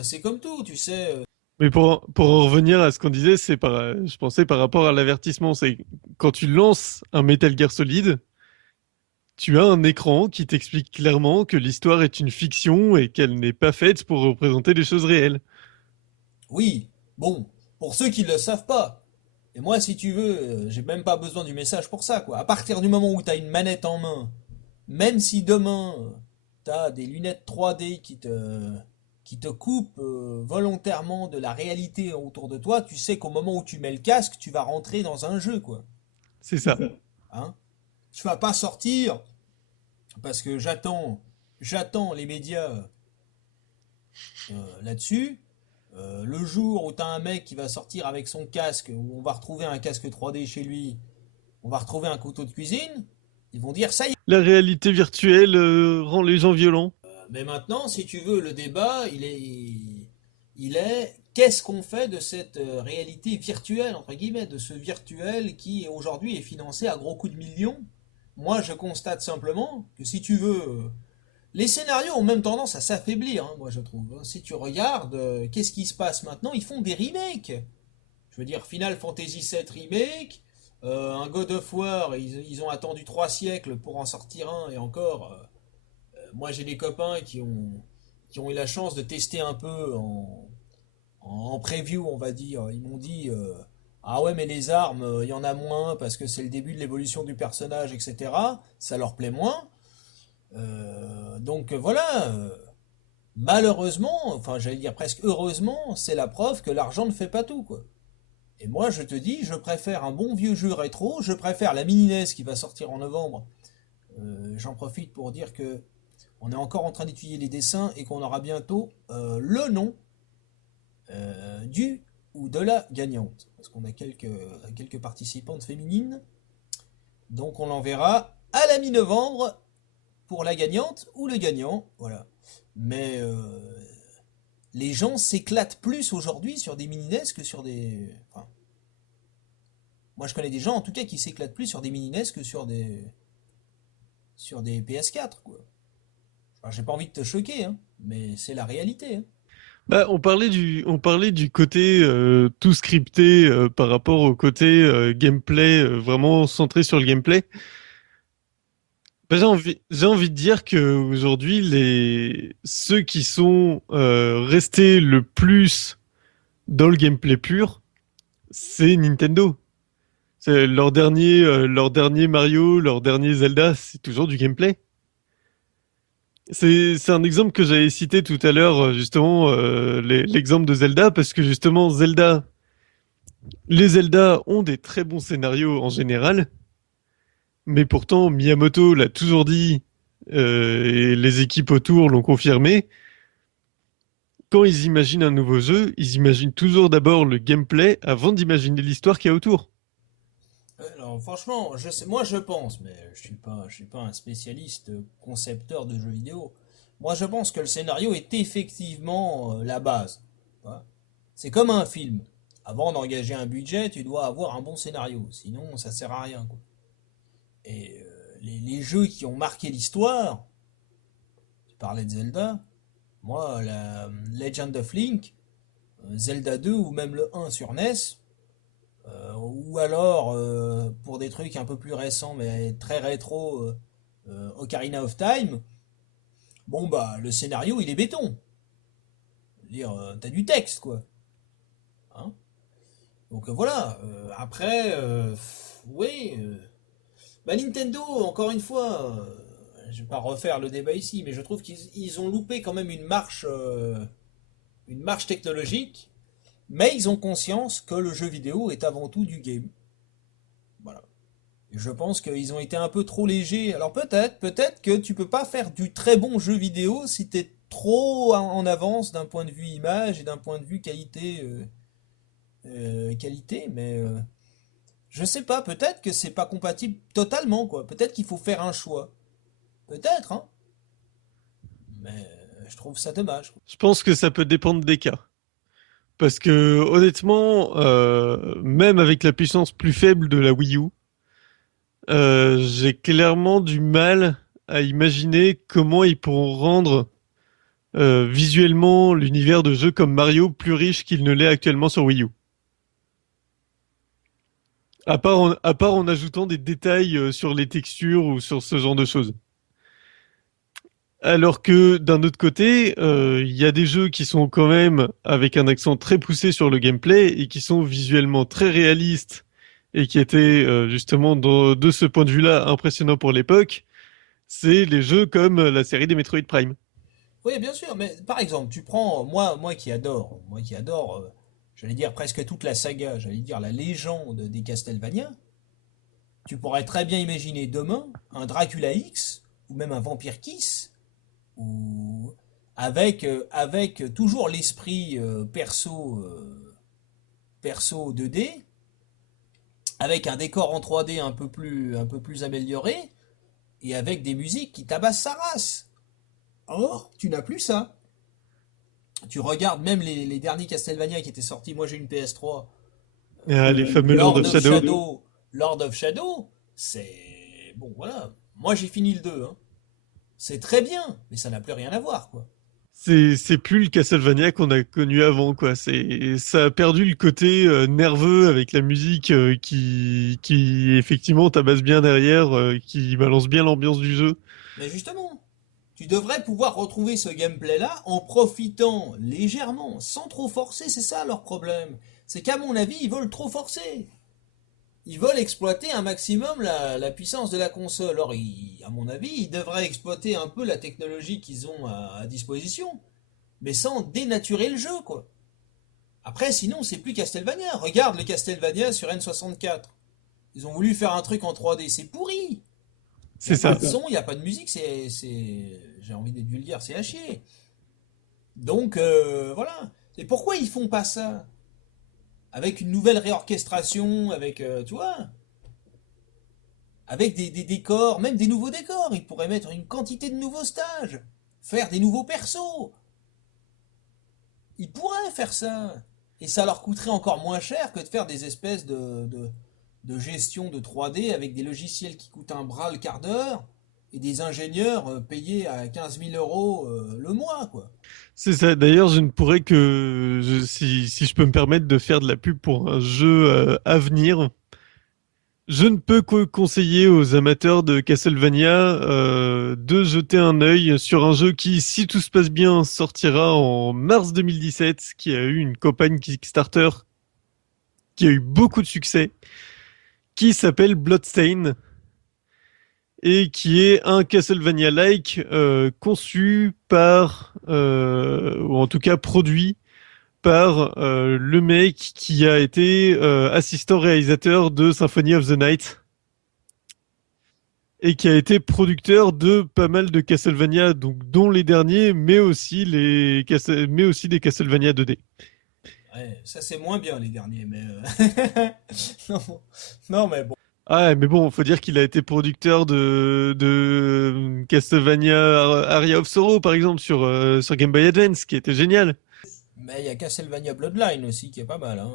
c'est comme tout, tu sais. Mais pour en revenir à ce qu'on disait, je pensais par rapport à l'avertissement, c'est quand tu lances un Metal Gear Solid, tu as un écran qui t'explique clairement que l'histoire est une fiction et qu'elle n'est pas faite pour représenter des choses réelles. Oui, bon, pour ceux qui ne le savent pas. Et moi, si tu veux, j'ai même pas besoin du message pour ça, quoi. À partir du moment où tu as une manette en main, même si demain, tu as des lunettes 3D qui te coupent volontairement de la réalité autour de toi, tu sais qu'au moment où tu mets le casque, tu vas rentrer dans un jeu, quoi. C'est ça. Hein? Tu vas pas sortir parce que j'attends les médias là-dessus. Le jour où tu as un mec qui va sortir avec son casque, où on va retrouver un casque 3D chez lui, on va retrouver un couteau de cuisine, ils vont dire ça y est. La réalité virtuelle rend les gens violents. Mais maintenant, si tu veux, le débat, il est qu'est-ce qu'on fait de cette réalité virtuelle, entre guillemets, de ce virtuel qui aujourd'hui est financé à gros coups de millions. Moi, je constate simplement que si tu veux, les scénarios ont même tendance à s'affaiblir, hein, moi je trouve. Si tu regardes, qu'est-ce qui se passe maintenant? Ils font des remakes. Je veux dire, Final Fantasy VII Remake, un God of War, ils ont attendu 3 siècles pour en sortir un, et encore, moi j'ai des copains qui ont eu la chance de tester un peu en preview, on va dire. Ils m'ont dit, ah ouais, mais les armes, il y en a moins parce que c'est le début de l'évolution du personnage, etc. Ça leur plaît moins. Donc voilà, malheureusement, enfin j'allais dire presque heureusement, c'est la preuve que l'argent ne fait pas tout, quoi. Et moi je te dis, je préfère un bon vieux jeu rétro, je préfère la mini NES qui va sortir en novembre. J'en profite pour dire que on est encore en train d'étudier les dessins et qu'on aura bientôt le nom du ou de la gagnante. Parce qu'on a quelques participantes féminines. Donc on l'enverra à la mi-novembre pour la gagnante ou le gagnant. Voilà. Mais les gens s'éclatent plus aujourd'hui sur des mini NES que sur des. Enfin, moi je connais des gens en tout cas qui s'éclatent plus sur des mini NES que sur des PS4, quoi. Alors, j'ai pas envie de te choquer, hein, mais c'est la réalité, hein. Bah, on parlait du côté tout scripté par rapport au côté gameplay vraiment centré sur le gameplay. Bah, j'ai envie de dire que aujourd'hui ceux qui sont restés le plus dans le gameplay pur, c'est Nintendo. C'est leur dernier Mario, leur dernier Zelda, c'est toujours du gameplay. C'est un exemple que j'avais cité tout à l'heure, justement, l'exemple de Zelda, parce que justement, les Zelda ont des très bons scénarios en général, mais pourtant, Miyamoto l'a toujours dit, et les équipes autour l'ont confirmé, quand ils imaginent un nouveau jeu, ils imaginent toujours d'abord le gameplay avant d'imaginer l'histoire qu'il y a autour. Alors franchement, moi je pense, mais je suis pas un spécialiste concepteur de jeux vidéo. Moi je pense que le scénario est effectivement la base. Voilà. C'est comme un film. Avant d'engager un budget, tu dois avoir un bon scénario, sinon ça sert à rien, quoi. Et les jeux qui ont marqué l'histoire, tu parlais de Zelda, moi la Legend of Link, Zelda 2 ou même le 1 sur NES, ou alors, pour des trucs un peu plus récents mais très rétro, Ocarina of Time, bon bah le scénario il est béton. Je veux dire, t'as du texte quoi. Hein. Donc voilà, après, oui, bah Nintendo, encore une fois, je vais pas refaire le débat ici, mais je trouve qu'ils ont loupé quand même une marche technologique, mais ils ont conscience que le jeu vidéo est avant tout du game. Voilà. Je pense qu'ils ont été un peu trop légers. Alors peut-être que tu peux pas faire du très bon jeu vidéo si t'es trop en avance d'un point de vue image et d'un point de vue qualité, qualité. Mais je sais pas. Peut-être que c'est pas compatible totalement quoi. Peut-être qu'il faut faire un choix. Peut-être hein. Mais je trouve ça dommage, quoi. Je pense que ça peut dépendre des cas. Parce que honnêtement, même avec la puissance plus faible de la Wii U, j'ai clairement du mal à imaginer comment ils pourront rendre visuellement l'univers de jeux comme Mario plus riche qu'il ne l'est actuellement sur Wii U. À part en ajoutant des détails sur les textures ou sur ce genre de choses. Alors que d'un autre côté, il y a des jeux qui sont quand même avec un accent très poussé sur le gameplay et qui sont visuellement très réalistes et qui étaient justement de ce point de vue-là impressionnants pour l'époque. C'est les jeux comme la série des Metroid Prime. Oui, bien sûr. Mais par exemple, tu prends moi qui adore, j'allais dire presque toute la saga, j'allais dire la légende des Castlevania. Tu pourrais très bien imaginer demain un Dracula X ou même un Vampire Kiss ou avec toujours l'esprit perso 2D, avec un décor en 3D un peu plus amélioré et avec des musiques qui tabassent sa race. Or, tu n'as plus ça. Tu regardes même les derniers Castlevania qui étaient sortis. Moi, j'ai une PS3. Ah, les fameux Lord Lord of of Shadow. Shadow. Lord of Shadow, c'est. Bon, voilà. Moi, j'ai fini le 2. Hein. C'est très bien, mais ça n'a plus rien à voir, quoi. C'est plus le Castlevania qu'on a connu avant, quoi. Ça a perdu le côté nerveux avec la musique qui effectivement tabasse bien derrière, qui balance bien l'ambiance du jeu. Mais justement, tu devrais pouvoir retrouver ce gameplay-là en profitant légèrement, sans trop forcer, c'est ça leur problème. C'est qu'à mon avis, ils veulent trop forcer. Ils veulent exploiter un maximum la puissance de la console. Or, à mon avis, ils devraient exploiter un peu la technologie qu'ils ont à disposition, mais sans dénaturer le jeu, quoi. Après, sinon, c'est plus Castlevania. Regarde le Castlevania sur N64. Ils ont voulu faire un truc en 3D, c'est pourri. Il n'y C'est a pas ça. de son, il n'y a pas de musique, j'ai envie d'être vulgaire, c'est à chier. Donc, voilà. Et pourquoi ils font pas ça? Avec une nouvelle réorchestration, avec, tu vois, avec des décors, même des nouveaux décors. Ils pourraient mettre une quantité de nouveaux stages, faire des nouveaux persos. Ils pourraient faire ça. Et ça leur coûterait encore moins cher que de faire des espèces de gestion de 3D avec des logiciels qui coûtent un bras le quart d'heure et des ingénieurs payés à 15 000 € le mois, quoi. C'est ça. D'ailleurs, je ne pourrais si je peux me permettre de faire de la pub pour un jeu à venir, je ne peux que conseiller aux amateurs de Castlevania de jeter un œil sur un jeu qui, si tout se passe bien, sortira en mars 2017, qui a eu une campagne Kickstarter qui a eu beaucoup de succès, qui s'appelle Bloodstain et qui est un Castlevania-like conçu par, ou en tout cas produit par le mec qui a été assistant réalisateur de Symphony of the Night et qui a été producteur de pas mal de Castlevania, donc dont les derniers, mais aussi des Castlevania 2D. Ouais, ça c'est moins bien les derniers, mais non, non, mais bon. Ah, mais bon, faut dire qu'il a été producteur de Castlevania Aria of Sorrow, par exemple, sur Game Boy Advance, qui était génial. Mais il y a Castlevania Bloodline aussi qui est pas mal, hein.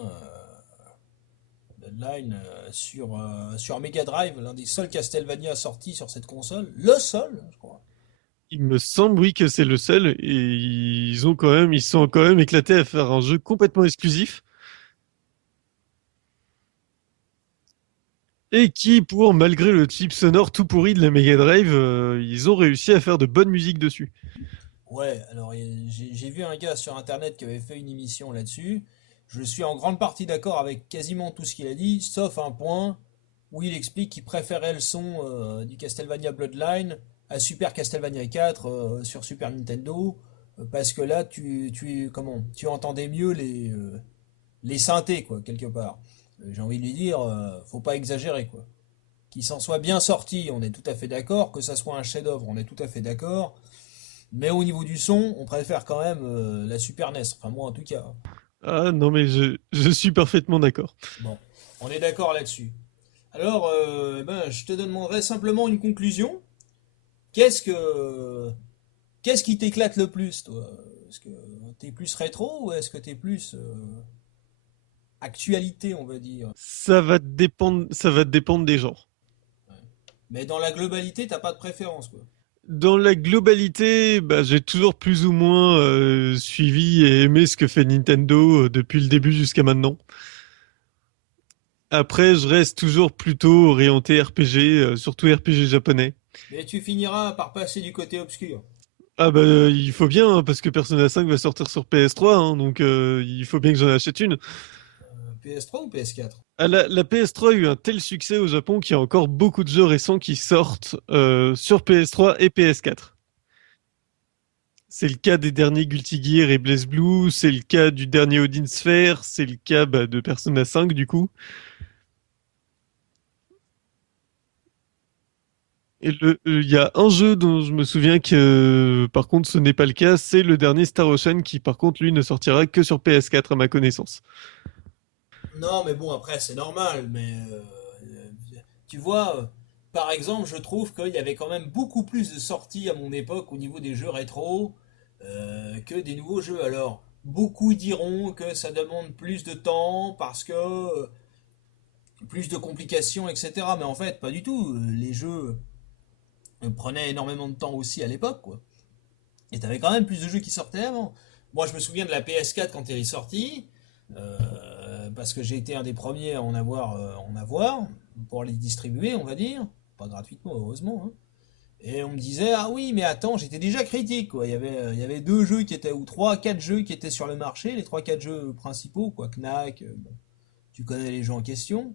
Bloodline sur Mega Drive, l'un des seuls Castlevania sortis sur cette console, le seul, je crois. Il me semble, oui, que c'est le seul, et ils sont quand même éclatés à faire un jeu complètement exclusif, et qui, malgré le chip sonore tout pourri de la Mega Drive, ils ont réussi à faire de bonnes musiques dessus. Ouais, alors j'ai vu un gars sur internet qui avait fait une émission là-dessus. Je suis en grande partie d'accord avec quasiment tout ce qu'il a dit, sauf un point où il explique qu'il préférait le son du Castlevania Bloodline à Super Castlevania 4 sur Super Nintendo, parce que là tu entendais mieux les synthés quoi quelque part. J'ai envie de lui dire, faut pas exagérer quoi. Qu'il s'en soit bien sorti, on est tout à fait d'accord, que ça soit un chef-d'œuvre, on est tout à fait d'accord. Mais au niveau du son, on préfère quand même la Super NES. Enfin, moi en tout cas. Ah non, mais je suis parfaitement d'accord. Bon, on est d'accord là-dessus. Alors, je te demanderai simplement une conclusion. Qu'est-ce que qu'est-ce qui t'éclate le plus, toi? Est-ce que t'es plus rétro ou est-ce que t'es plus actualité, on va dire? Ça va dépendre des genres. Mais dans la globalité, t'as pas de préférence, quoi. Dans la globalité, bah, j'ai toujours plus ou moins suivi et aimé ce que fait Nintendo depuis le début jusqu'à maintenant. Après, je reste toujours plutôt orienté RPG, surtout RPG japonais. Mais tu finiras par passer du côté obscur. Ah bah il faut bien, hein, parce que Persona 5 va sortir sur PS3, hein, donc il faut bien que j'en achète une. PS3 ou PS4? Ah, la PS3 a eu un tel succès au Japon qu'il y a encore beaucoup de jeux récents qui sortent sur PS3 et PS4. C'est le cas des derniers Guilty Gear et Blaze Blue, c'est le cas du dernier Odin Sphere, c'est le cas bah, de Persona 5 du coup. Il y a un jeu dont je me souviens que par contre ce n'est pas le cas, c'est le dernier Star Ocean qui par contre lui ne sortira que sur PS4 à ma connaissance. Non, mais bon, après, c'est normal, mais tu vois, par exemple, je trouve qu'il y avait quand même beaucoup plus de sorties à mon époque au niveau des jeux rétro que des nouveaux jeux. Alors, beaucoup diront que ça demande plus de temps parce que plus de complications, etc. Mais en fait, pas du tout. Les jeux prenaient énormément de temps aussi à l'époque, quoi. Et t'avais quand même plus de jeux qui sortaient avant. Moi, je me souviens de la PS4 quand elle est sortie. Parce que j'ai été un des premiers à en avoir, pour les distribuer, on va dire. Pas gratuitement, heureusement, hein. Et on me disait, ah oui, mais attends, j'étais déjà critique, quoi. Il y avait deux jeux qui étaient, ou trois, quatre jeux qui étaient sur le marché, les trois, quatre jeux principaux, quoi. Knack, bon, tu connais les jeux en question.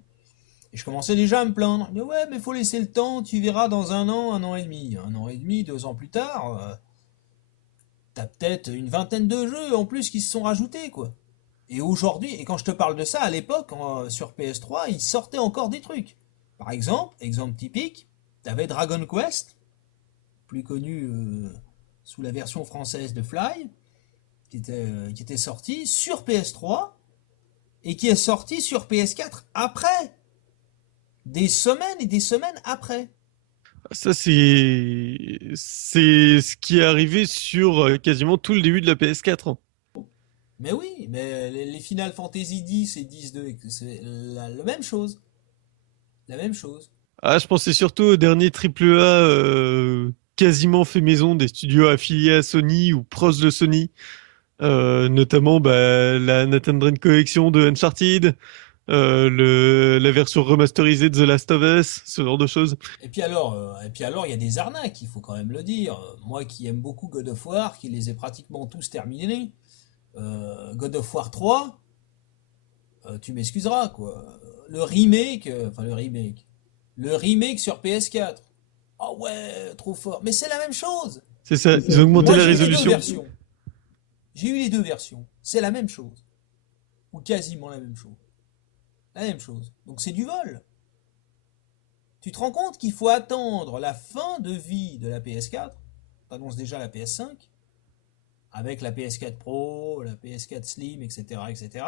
Et je commençais déjà à me plaindre. Mais ouais, mais faut laisser le temps, tu verras dans un an et demi. Un an et demi, 2 ans plus tard, t'as peut-être une vingtaine de jeux en plus qui se sont rajoutés, quoi. Et aujourd'hui, et quand je te parle de ça, à l'époque, sur PS3, il sortait encore des trucs. Par exemple typique, t'avais Dragon Quest, plus connu sous la version française de Fly, qui était sorti sur PS3 et qui est sorti sur PS4 après, des semaines et des semaines après. Ça c'est ce qui est arrivé sur quasiment tout le début de la PS4, hein. Mais oui, mais les Final Fantasy X et X-2, c'est la même chose. La même chose. Ah, je pensais surtout au dernier triple A quasiment fait maison des studios affiliés à Sony ou proches de Sony. Notamment bah, la Nathan Drake Collection de Uncharted, la version remasterisée de The Last of Us, ce genre de choses. Et puis alors, il y a des arnaques, il faut quand même le dire. Moi qui aime beaucoup God of War, qui les ai pratiquement tous terminés, God of War 3, tu m'excuseras, quoi. le remake sur PS4. Ah ouais, trop fort. Mais c'est la même chose. C'est ça, ils ont augmenté Moi, la j'ai eu les deux résolution. versions. J'ai eu les deux versions. C'est la même chose. Ou quasiment la même chose. La même chose. Donc c'est du vol. Tu te rends compte qu'il faut attendre la fin de vie de la PS4. T'annonces déjà la PS5. Avec la PS4 Pro, la PS4 Slim, etc., etc.,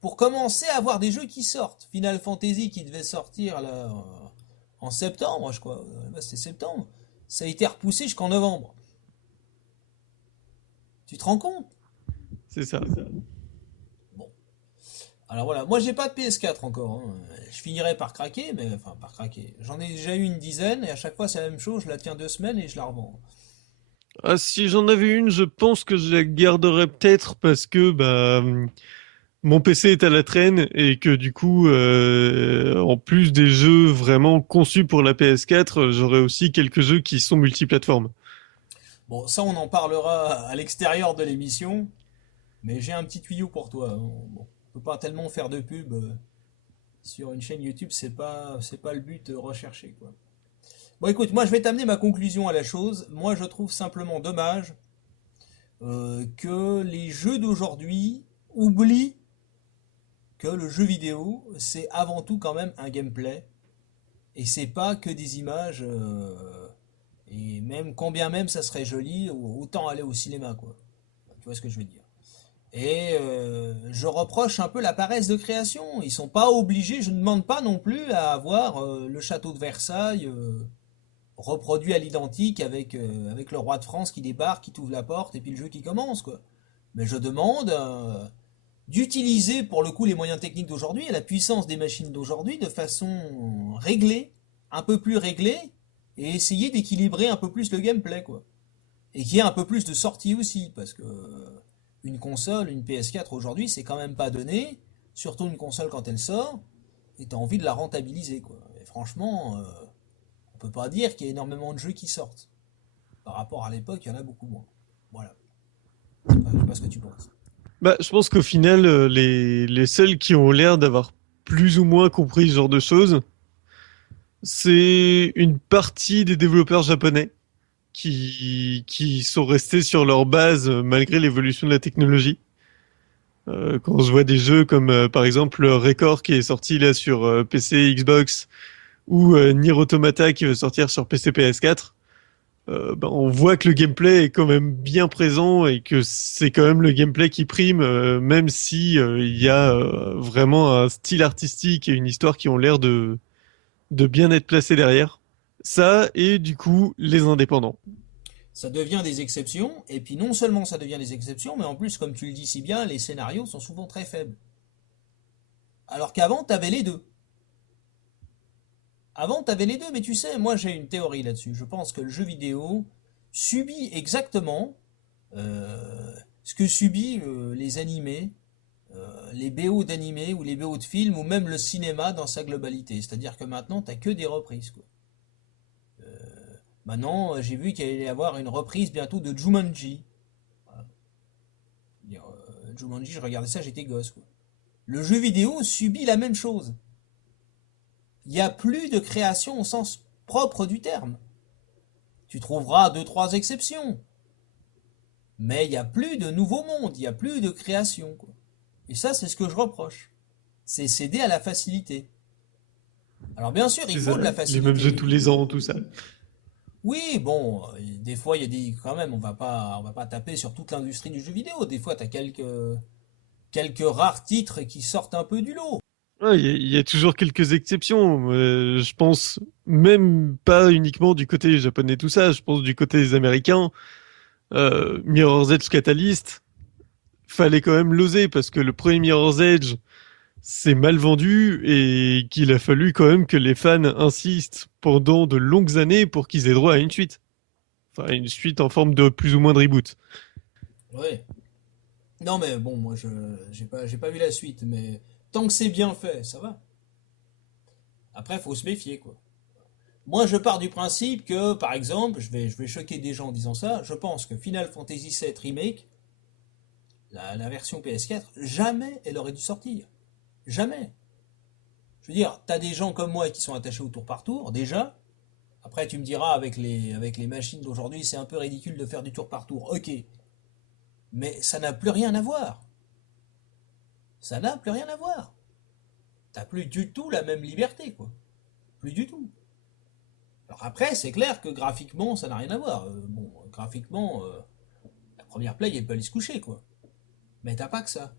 pour commencer à avoir des jeux qui sortent. Final Fantasy qui devait sortir là, en septembre, je crois. C'était septembre. Ça a été repoussé jusqu'en novembre. Tu te rends compte? C'est ça. Bon. Alors voilà, moi j'ai pas de PS4 encore, hein. Je finirai par craquer, mais enfin par craquer. J'en ai déjà eu une dizaine et à chaque fois c'est la même chose. Je la tiens 2 semaines et je la revends. Ah, si j'en avais une, je pense que je la garderais peut-être parce que mon PC est à la traîne et que du coup, en plus des jeux vraiment conçus pour la PS4, j'aurais aussi quelques jeux qui sont multiplateformes. Bon, ça on en parlera à l'extérieur de l'émission, mais j'ai un petit tuyau pour toi, hein. Bon, on peut pas tellement faire de pub sur une chaîne YouTube, c'est pas le but recherché quoi. Bon écoute, moi je vais t'amener ma conclusion à la chose. Moi je trouve simplement dommage que les jeux d'aujourd'hui oublient que le jeu vidéo c'est avant tout quand même un gameplay et c'est pas que des images et même combien même ça serait joli, autant aller au cinéma quoi. Tu vois ce que je veux dire. Et je reproche un peu la paresse de création. Ils sont pas obligés, je ne demande pas non plus à avoir le château de Versailles reproduit à l'identique avec le roi de France qui débarque, qui t'ouvre la porte et puis le jeu qui commence quoi. Mais je demande d'utiliser pour le coup les moyens techniques d'aujourd'hui et la puissance des machines d'aujourd'hui de façon réglée, un peu plus réglée, et essayer d'équilibrer un peu plus le gameplay quoi. Et qu'il y ait un peu plus de sorties aussi, parce que une console, une PS4 aujourd'hui, c'est quand même pas donné, surtout une console quand elle sort, et t'as envie de la rentabiliser quoi. Et franchement, on peut pas dire qu'il y a énormément de jeux qui sortent. Par rapport à l'époque, il y en a beaucoup moins. Voilà. Je sais pas ce que tu penses. Bah, je pense qu'au final, les seuls qui ont l'air d'avoir plus ou moins compris ce genre de choses, c'est une partie des développeurs japonais qui sont restés sur leur base malgré l'évolution de la technologie. Quand je vois des jeux comme par exemple Record qui est sorti là sur PC, Xbox ou Nier Automata qui veut sortir sur PC, PS4, on voit que le gameplay est quand même bien présent et que c'est quand même le gameplay qui prime, même si il y a vraiment un style artistique et une histoire qui ont l'air de bien être placés derrière. Ça et du coup les indépendants. Ça devient des exceptions, et puis non seulement ça devient des exceptions, mais en plus, comme tu le dis si bien, les scénarios sont souvent très faibles. Alors qu'avant, t'avais les deux. Avant, t'avais les deux, mais tu sais, moi j'ai une théorie là-dessus. Je pense que le jeu vidéo subit exactement ce que subit les animés, les BO d'animés ou les BO de films ou même le cinéma dans sa globalité. C'est-à-dire que maintenant, t'as que des reprises, quoi. Maintenant, j'ai vu qu'il allait y avoir une reprise bientôt de Jumanji. Voilà. Jumanji, je regardais ça, j'étais gosse, quoi. Le jeu vidéo subit la même chose. Il n'y a plus de création au sens propre du terme. Tu trouveras deux, trois exceptions. Mais il n'y a plus de nouveau monde, il n'y a plus de création, quoi. Et ça, c'est ce que je reproche. C'est céder à la facilité. Alors bien sûr, il C'est faut ça, de la les mêmes jeux facilité. tous les ans, tout ça. Oui, bon, des fois, il y a des... Quand même, on va pas taper sur toute l'industrie du jeu vidéo. Des fois, tu as quelques rares titres qui sortent un peu du lot. Ouais, il y a toujours quelques exceptions. Je pense même pas uniquement du côté japonais, tout ça. Je pense du côté des Américains. Mirror's Edge Catalyst, fallait quand même l'oser parce que le premier Mirror's Edge s'est mal vendu et qu'il a fallu quand même que les fans insistent pendant de longues années pour qu'ils aient droit à une suite. Enfin, une suite en forme de plus ou moins de reboot. Ouais. Non, mais bon, moi, j'ai pas vu la suite, mais tant que c'est bien fait, ça va. Après, faut se méfier, quoi. Moi, je pars du principe que, par exemple, je vais choquer des gens en disant ça, je pense que Final Fantasy VII Remake, la version PS4, jamais elle aurait dû sortir. Jamais. Je veux dire, t'as des gens comme moi qui sont attachés au tour par tour, déjà. Après, tu me diras, avec les machines d'aujourd'hui, c'est un peu ridicule de faire du tour par tour. Ok. Mais ça n'a plus rien à voir. Ça n'a plus rien à voir. T'as plus du tout la même liberté, quoi. Plus du tout. Alors après, c'est clair que graphiquement, ça n'a rien à voir. Bon, graphiquement, la première play, elle peut aller se coucher, quoi. Mais t'as pas que ça.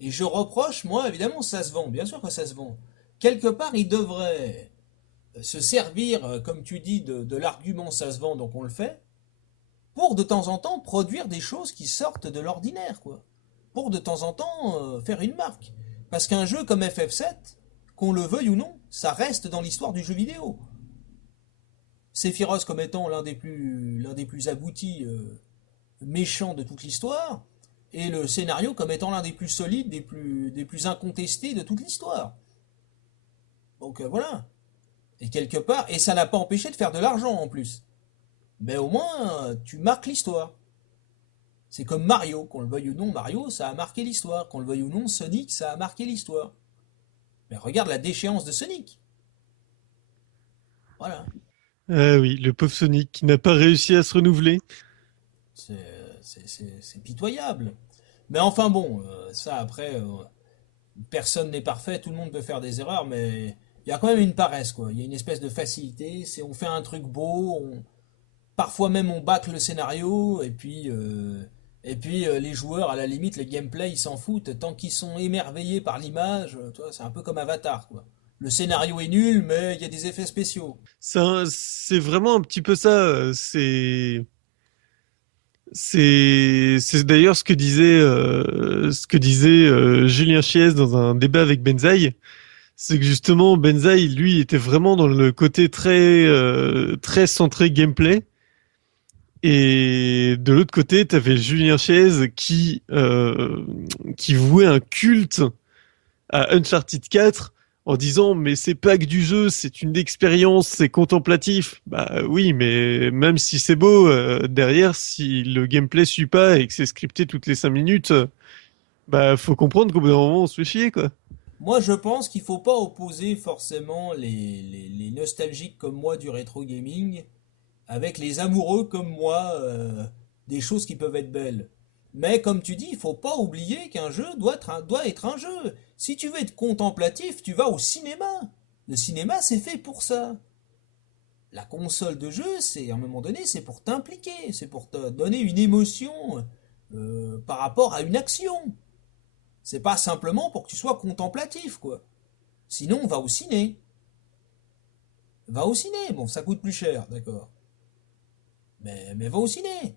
Et je reproche, moi, évidemment, ça se vend. Bien sûr que ça se vend. Quelque part, il devrait se servir, comme tu dis, de l'argument ça se vend, donc on le fait, pour de temps en temps produire des choses qui sortent de l'ordinaire, quoi. Pour de temps en temps faire une marque. Parce qu'un jeu comme FF7, qu'on le veuille ou non, ça reste dans l'histoire du jeu vidéo. Sephiroth comme étant l'un des plus aboutis méchants de toute l'histoire, et le scénario comme étant l'un des plus solides, des plus incontestés de toute l'histoire. Donc voilà. Et quelque part, et ça n'a pas empêché de faire de l'argent en plus. Mais au moins, tu marques l'histoire. C'est comme Mario, qu'on le veuille ou non, Mario, ça a marqué l'histoire. Qu'on le veuille ou non, Sonic, ça a marqué l'histoire. Mais regarde la déchéance de Sonic. Voilà. Ah oui, le pauvre Sonic qui n'a pas réussi à se renouveler. C'est pitoyable. Mais enfin bon, ça après, personne n'est parfait, tout le monde peut faire des erreurs, mais il y a quand même une paresse, quoi. Il y a une espèce de facilité, on fait un truc beau, parfois même on bâcle le scénario, et puis les joueurs, à la limite, les gameplay, ils s'en foutent, tant qu'ils sont émerveillés par l'image, tu vois, c'est un peu comme Avatar, quoi. Le scénario est nul, mais il y a des effets spéciaux. C'est vraiment un petit peu ça. C'est d'ailleurs ce que disait Julien Chiez dans un débat avec Benzaï. C'est que justement, Benzaï, lui, était vraiment dans le côté très centré gameplay. Et de l'autre côté, tu avais Julien Chiez qui vouait un culte à Uncharted 4 en disant mais c'est pas que du jeu, c'est une expérience, c'est contemplatif. Bah oui, mais même si c'est beau, derrière, si le gameplay suit pas et que c'est scripté toutes les 5 minutes, bah faut comprendre qu'au bout d'un moment on se fait chier quoi. Moi, je pense qu'il faut pas opposer forcément les nostalgiques comme moi du rétro gaming avec les amoureux comme moi des choses qui peuvent être belles. Mais comme tu dis, il faut pas oublier qu'un jeu doit être un jeu. Si tu veux être contemplatif, tu vas au cinéma. Le cinéma, c'est fait pour ça. La console de jeu, à un moment donné, c'est pour t'impliquer, c'est pour te donner une émotion par rapport à une action. C'est pas simplement pour que tu sois contemplatif, quoi. Sinon, va au ciné. Va au ciné. Bon, ça coûte plus cher, d'accord. Mais va au ciné.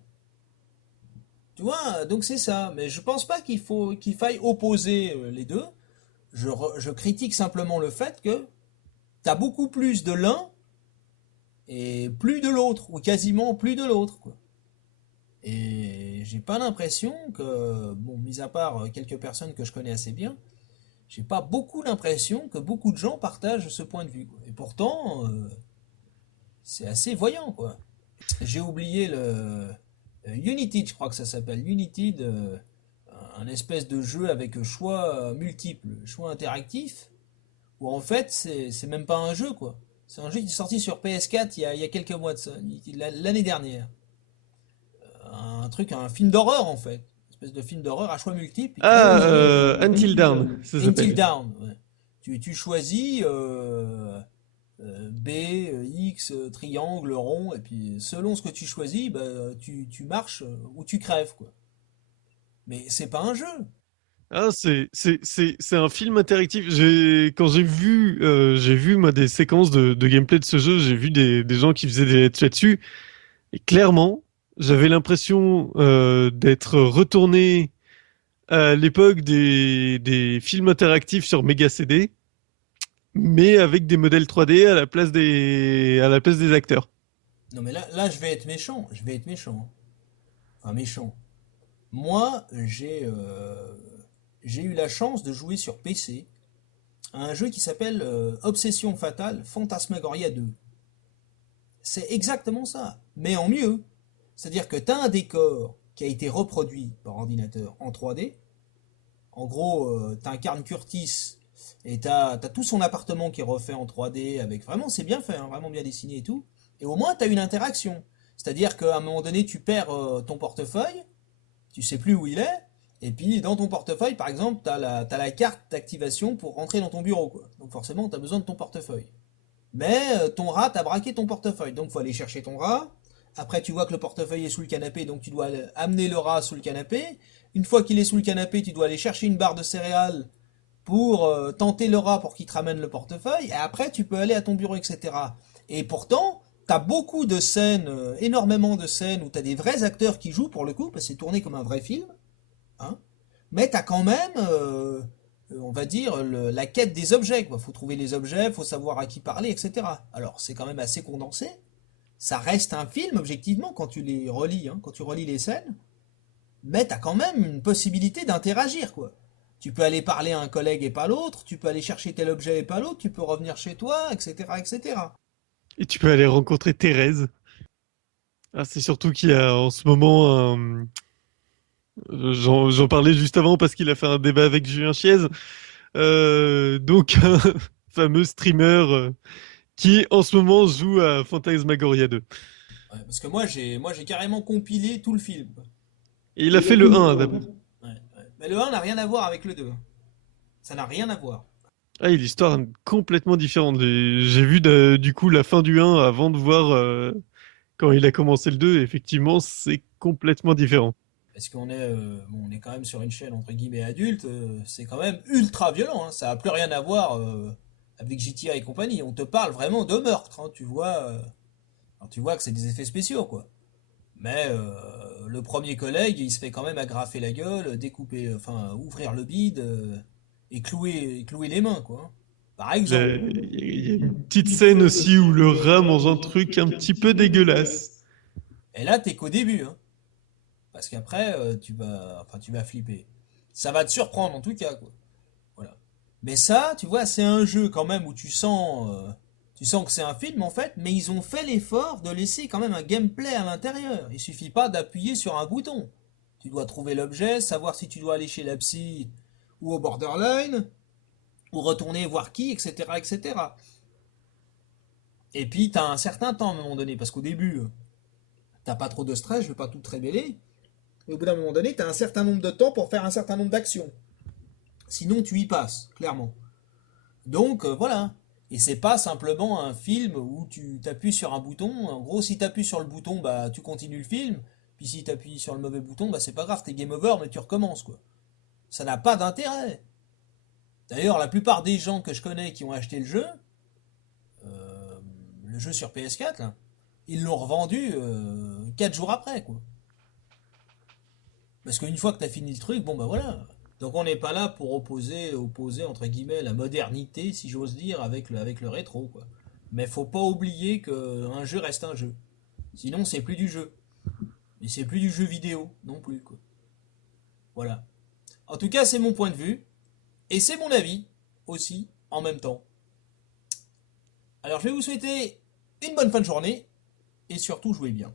Tu vois, donc c'est ça. Mais je pense pas qu'il faille opposer les deux. Je critique simplement le fait que t'as beaucoup plus de l'un et plus de l'autre, ou quasiment plus de l'autre, quoi. Et j'ai pas l'impression que, bon, mis à part quelques personnes que je connais assez bien, j'ai pas beaucoup l'impression que beaucoup de gens partagent ce point de vue, quoi. Et pourtant, c'est assez voyant, quoi. J'ai oublié Unity, je crois que ça s'appelle. Unity, un espèce de jeu avec choix multiples, choix interactifs, où en fait, c'est même pas un jeu, quoi. C'est un jeu qui est sorti sur PS4 il y a quelques mois de ça, l'année dernière. Un film d'horreur, en fait. Une espèce de film d'horreur à choix multiples. Ah, Until Dawn, ça Until s'appelle. Dawn, ouais. Tu choisis B, X, triangle, rond, et puis selon ce que tu choisis, bah, tu marches ou tu crèves, quoi. Mais c'est pas un jeu. Ah, c'est un film interactif. Quand j'ai vu moi des séquences de gameplay de ce jeu, j'ai vu des gens qui faisaient des let's play dessus. Et clairement, j'avais l'impression d'être retourné à l'époque des films interactifs sur Mega CD, mais avec des modèles 3D à la place des acteurs. Non, mais là, je vais être méchant. Je vais être méchant. Enfin, méchant. Moi, j'ai eu la chance de jouer sur PC à un jeu qui s'appelle Obsession Fatale Phantasmagoria 2. C'est exactement ça, mais en mieux. C'est-à-dire que tu as un décor qui a été reproduit par ordinateur en 3D. En gros, tu incarnes Curtis Et t'as tout son appartement qui est refait en 3D avec vraiment, c'est bien fait, hein, vraiment bien dessiné et tout. Et au moins, t'as une interaction. C'est-à-dire qu'à un moment donné, tu perds ton portefeuille, tu sais plus où il est, et puis dans ton portefeuille, par exemple, t'as la carte d'activation pour rentrer dans ton bureau, quoi. Donc forcément, t'as besoin de ton portefeuille. Mais ton rat t'a braqué ton portefeuille, donc faut aller chercher ton rat. Après, tu vois que le portefeuille est sous le canapé, donc tu dois amener le rat sous le canapé. Une fois qu'il est sous le canapé, tu dois aller chercher une barre de céréales pour tenter le rat pour qu'il te ramène le portefeuille, et après tu peux aller à ton bureau, etc. Et pourtant, t'as beaucoup de scènes, énormément de scènes où t'as des vrais acteurs qui jouent pour le coup, parce que c'est tourné comme un vrai film, hein, mais t'as quand même, on va dire, la quête des objets, quoi. Faut trouver les objets, faut savoir à qui parler, etc. Alors c'est quand même assez condensé, ça reste un film, objectivement, quand tu les relis, hein, quand tu relis les scènes, mais t'as quand même une possibilité d'interagir, quoi. Tu peux aller parler à un collègue et pas l'autre, tu peux aller chercher tel objet et pas l'autre, tu peux revenir chez toi, etc., etc. Et tu peux aller rencontrer Thérèse. Ah, c'est surtout qu'il y a en ce moment j'en parlais juste avant parce qu'il a fait un débat avec Julien Chiez. Donc un fameux streamer qui en ce moment joue à Phantasmagoria 2. Ouais, parce que moi j'ai carrément compilé tout le film. Et il a fait le 1 d'abord. Ouais, ouais. Mais le 1 n'a rien à voir avec le 2. Ça n'a rien à voir. Ah, et l'histoire est complètement différente. J'ai vu du coup la fin du 1 avant de voir quand il a commencé le 2. Effectivement, c'est complètement différent. Parce qu'on est, bon, on est quand même sur une chaîne entre guillemets adulte, c'est quand même ultra violent, hein. Ça n'a plus rien à voir avec GTA et compagnie. On te parle vraiment de meurtre, hein. Alors, tu vois que c'est des effets spéciaux, quoi. Mais le premier collègue, il se fait quand même agrafer la gueule, découper, enfin ouvrir le bide et clouer les mains, quoi, hein. Par exemple. Il y a une petite scène aussi où le rat mange un truc un petit peu dégueulasse. Et là, t'es qu'au début, hein, parce qu'après, tu vas flipper. Ça va te surprendre en tout cas, quoi. Voilà. Mais ça, tu vois, c'est un jeu quand même où tu sens que c'est un film en fait, mais ils ont fait l'effort de laisser quand même un gameplay à l'intérieur. Il suffit pas d'appuyer sur un bouton. Tu dois trouver l'objet, savoir si tu dois aller chez la psy ou au borderline, ou retourner voir qui, etc., etc. Et cetera. Et puis, tu as un certain temps à un moment donné, parce qu'au début, t'as pas trop de stress, je vais pas tout te révéler. Et au bout d'un moment donné, tu as un certain nombre de temps pour faire un certain nombre d'actions. Sinon, tu y passes, clairement. Donc, voilà. Et c'est pas simplement un film où tu t'appuies sur un bouton. En gros, si tu appuies sur le bouton, bah tu continues le film. Puis si tu appuies sur le mauvais bouton, bah c'est pas grave, t'es game over, mais tu recommences, quoi. Ça n'a pas d'intérêt. D'ailleurs, la plupart des gens que je connais qui ont acheté le jeu sur PS4, là, ils l'ont revendu 4 jours après, quoi. Parce qu'une fois que tu as fini le truc, bon bah voilà. Donc on n'est pas là pour opposer entre guillemets la modernité, si j'ose dire, avec le rétro, quoi. Mais faut pas oublier qu'un jeu reste un jeu. Sinon c'est plus du jeu. Et c'est plus du jeu vidéo non plus, quoi. Voilà. En tout cas, c'est mon point de vue. Et c'est mon avis aussi, en même temps. Alors je vais vous souhaiter une bonne fin de journée. Et surtout jouez bien.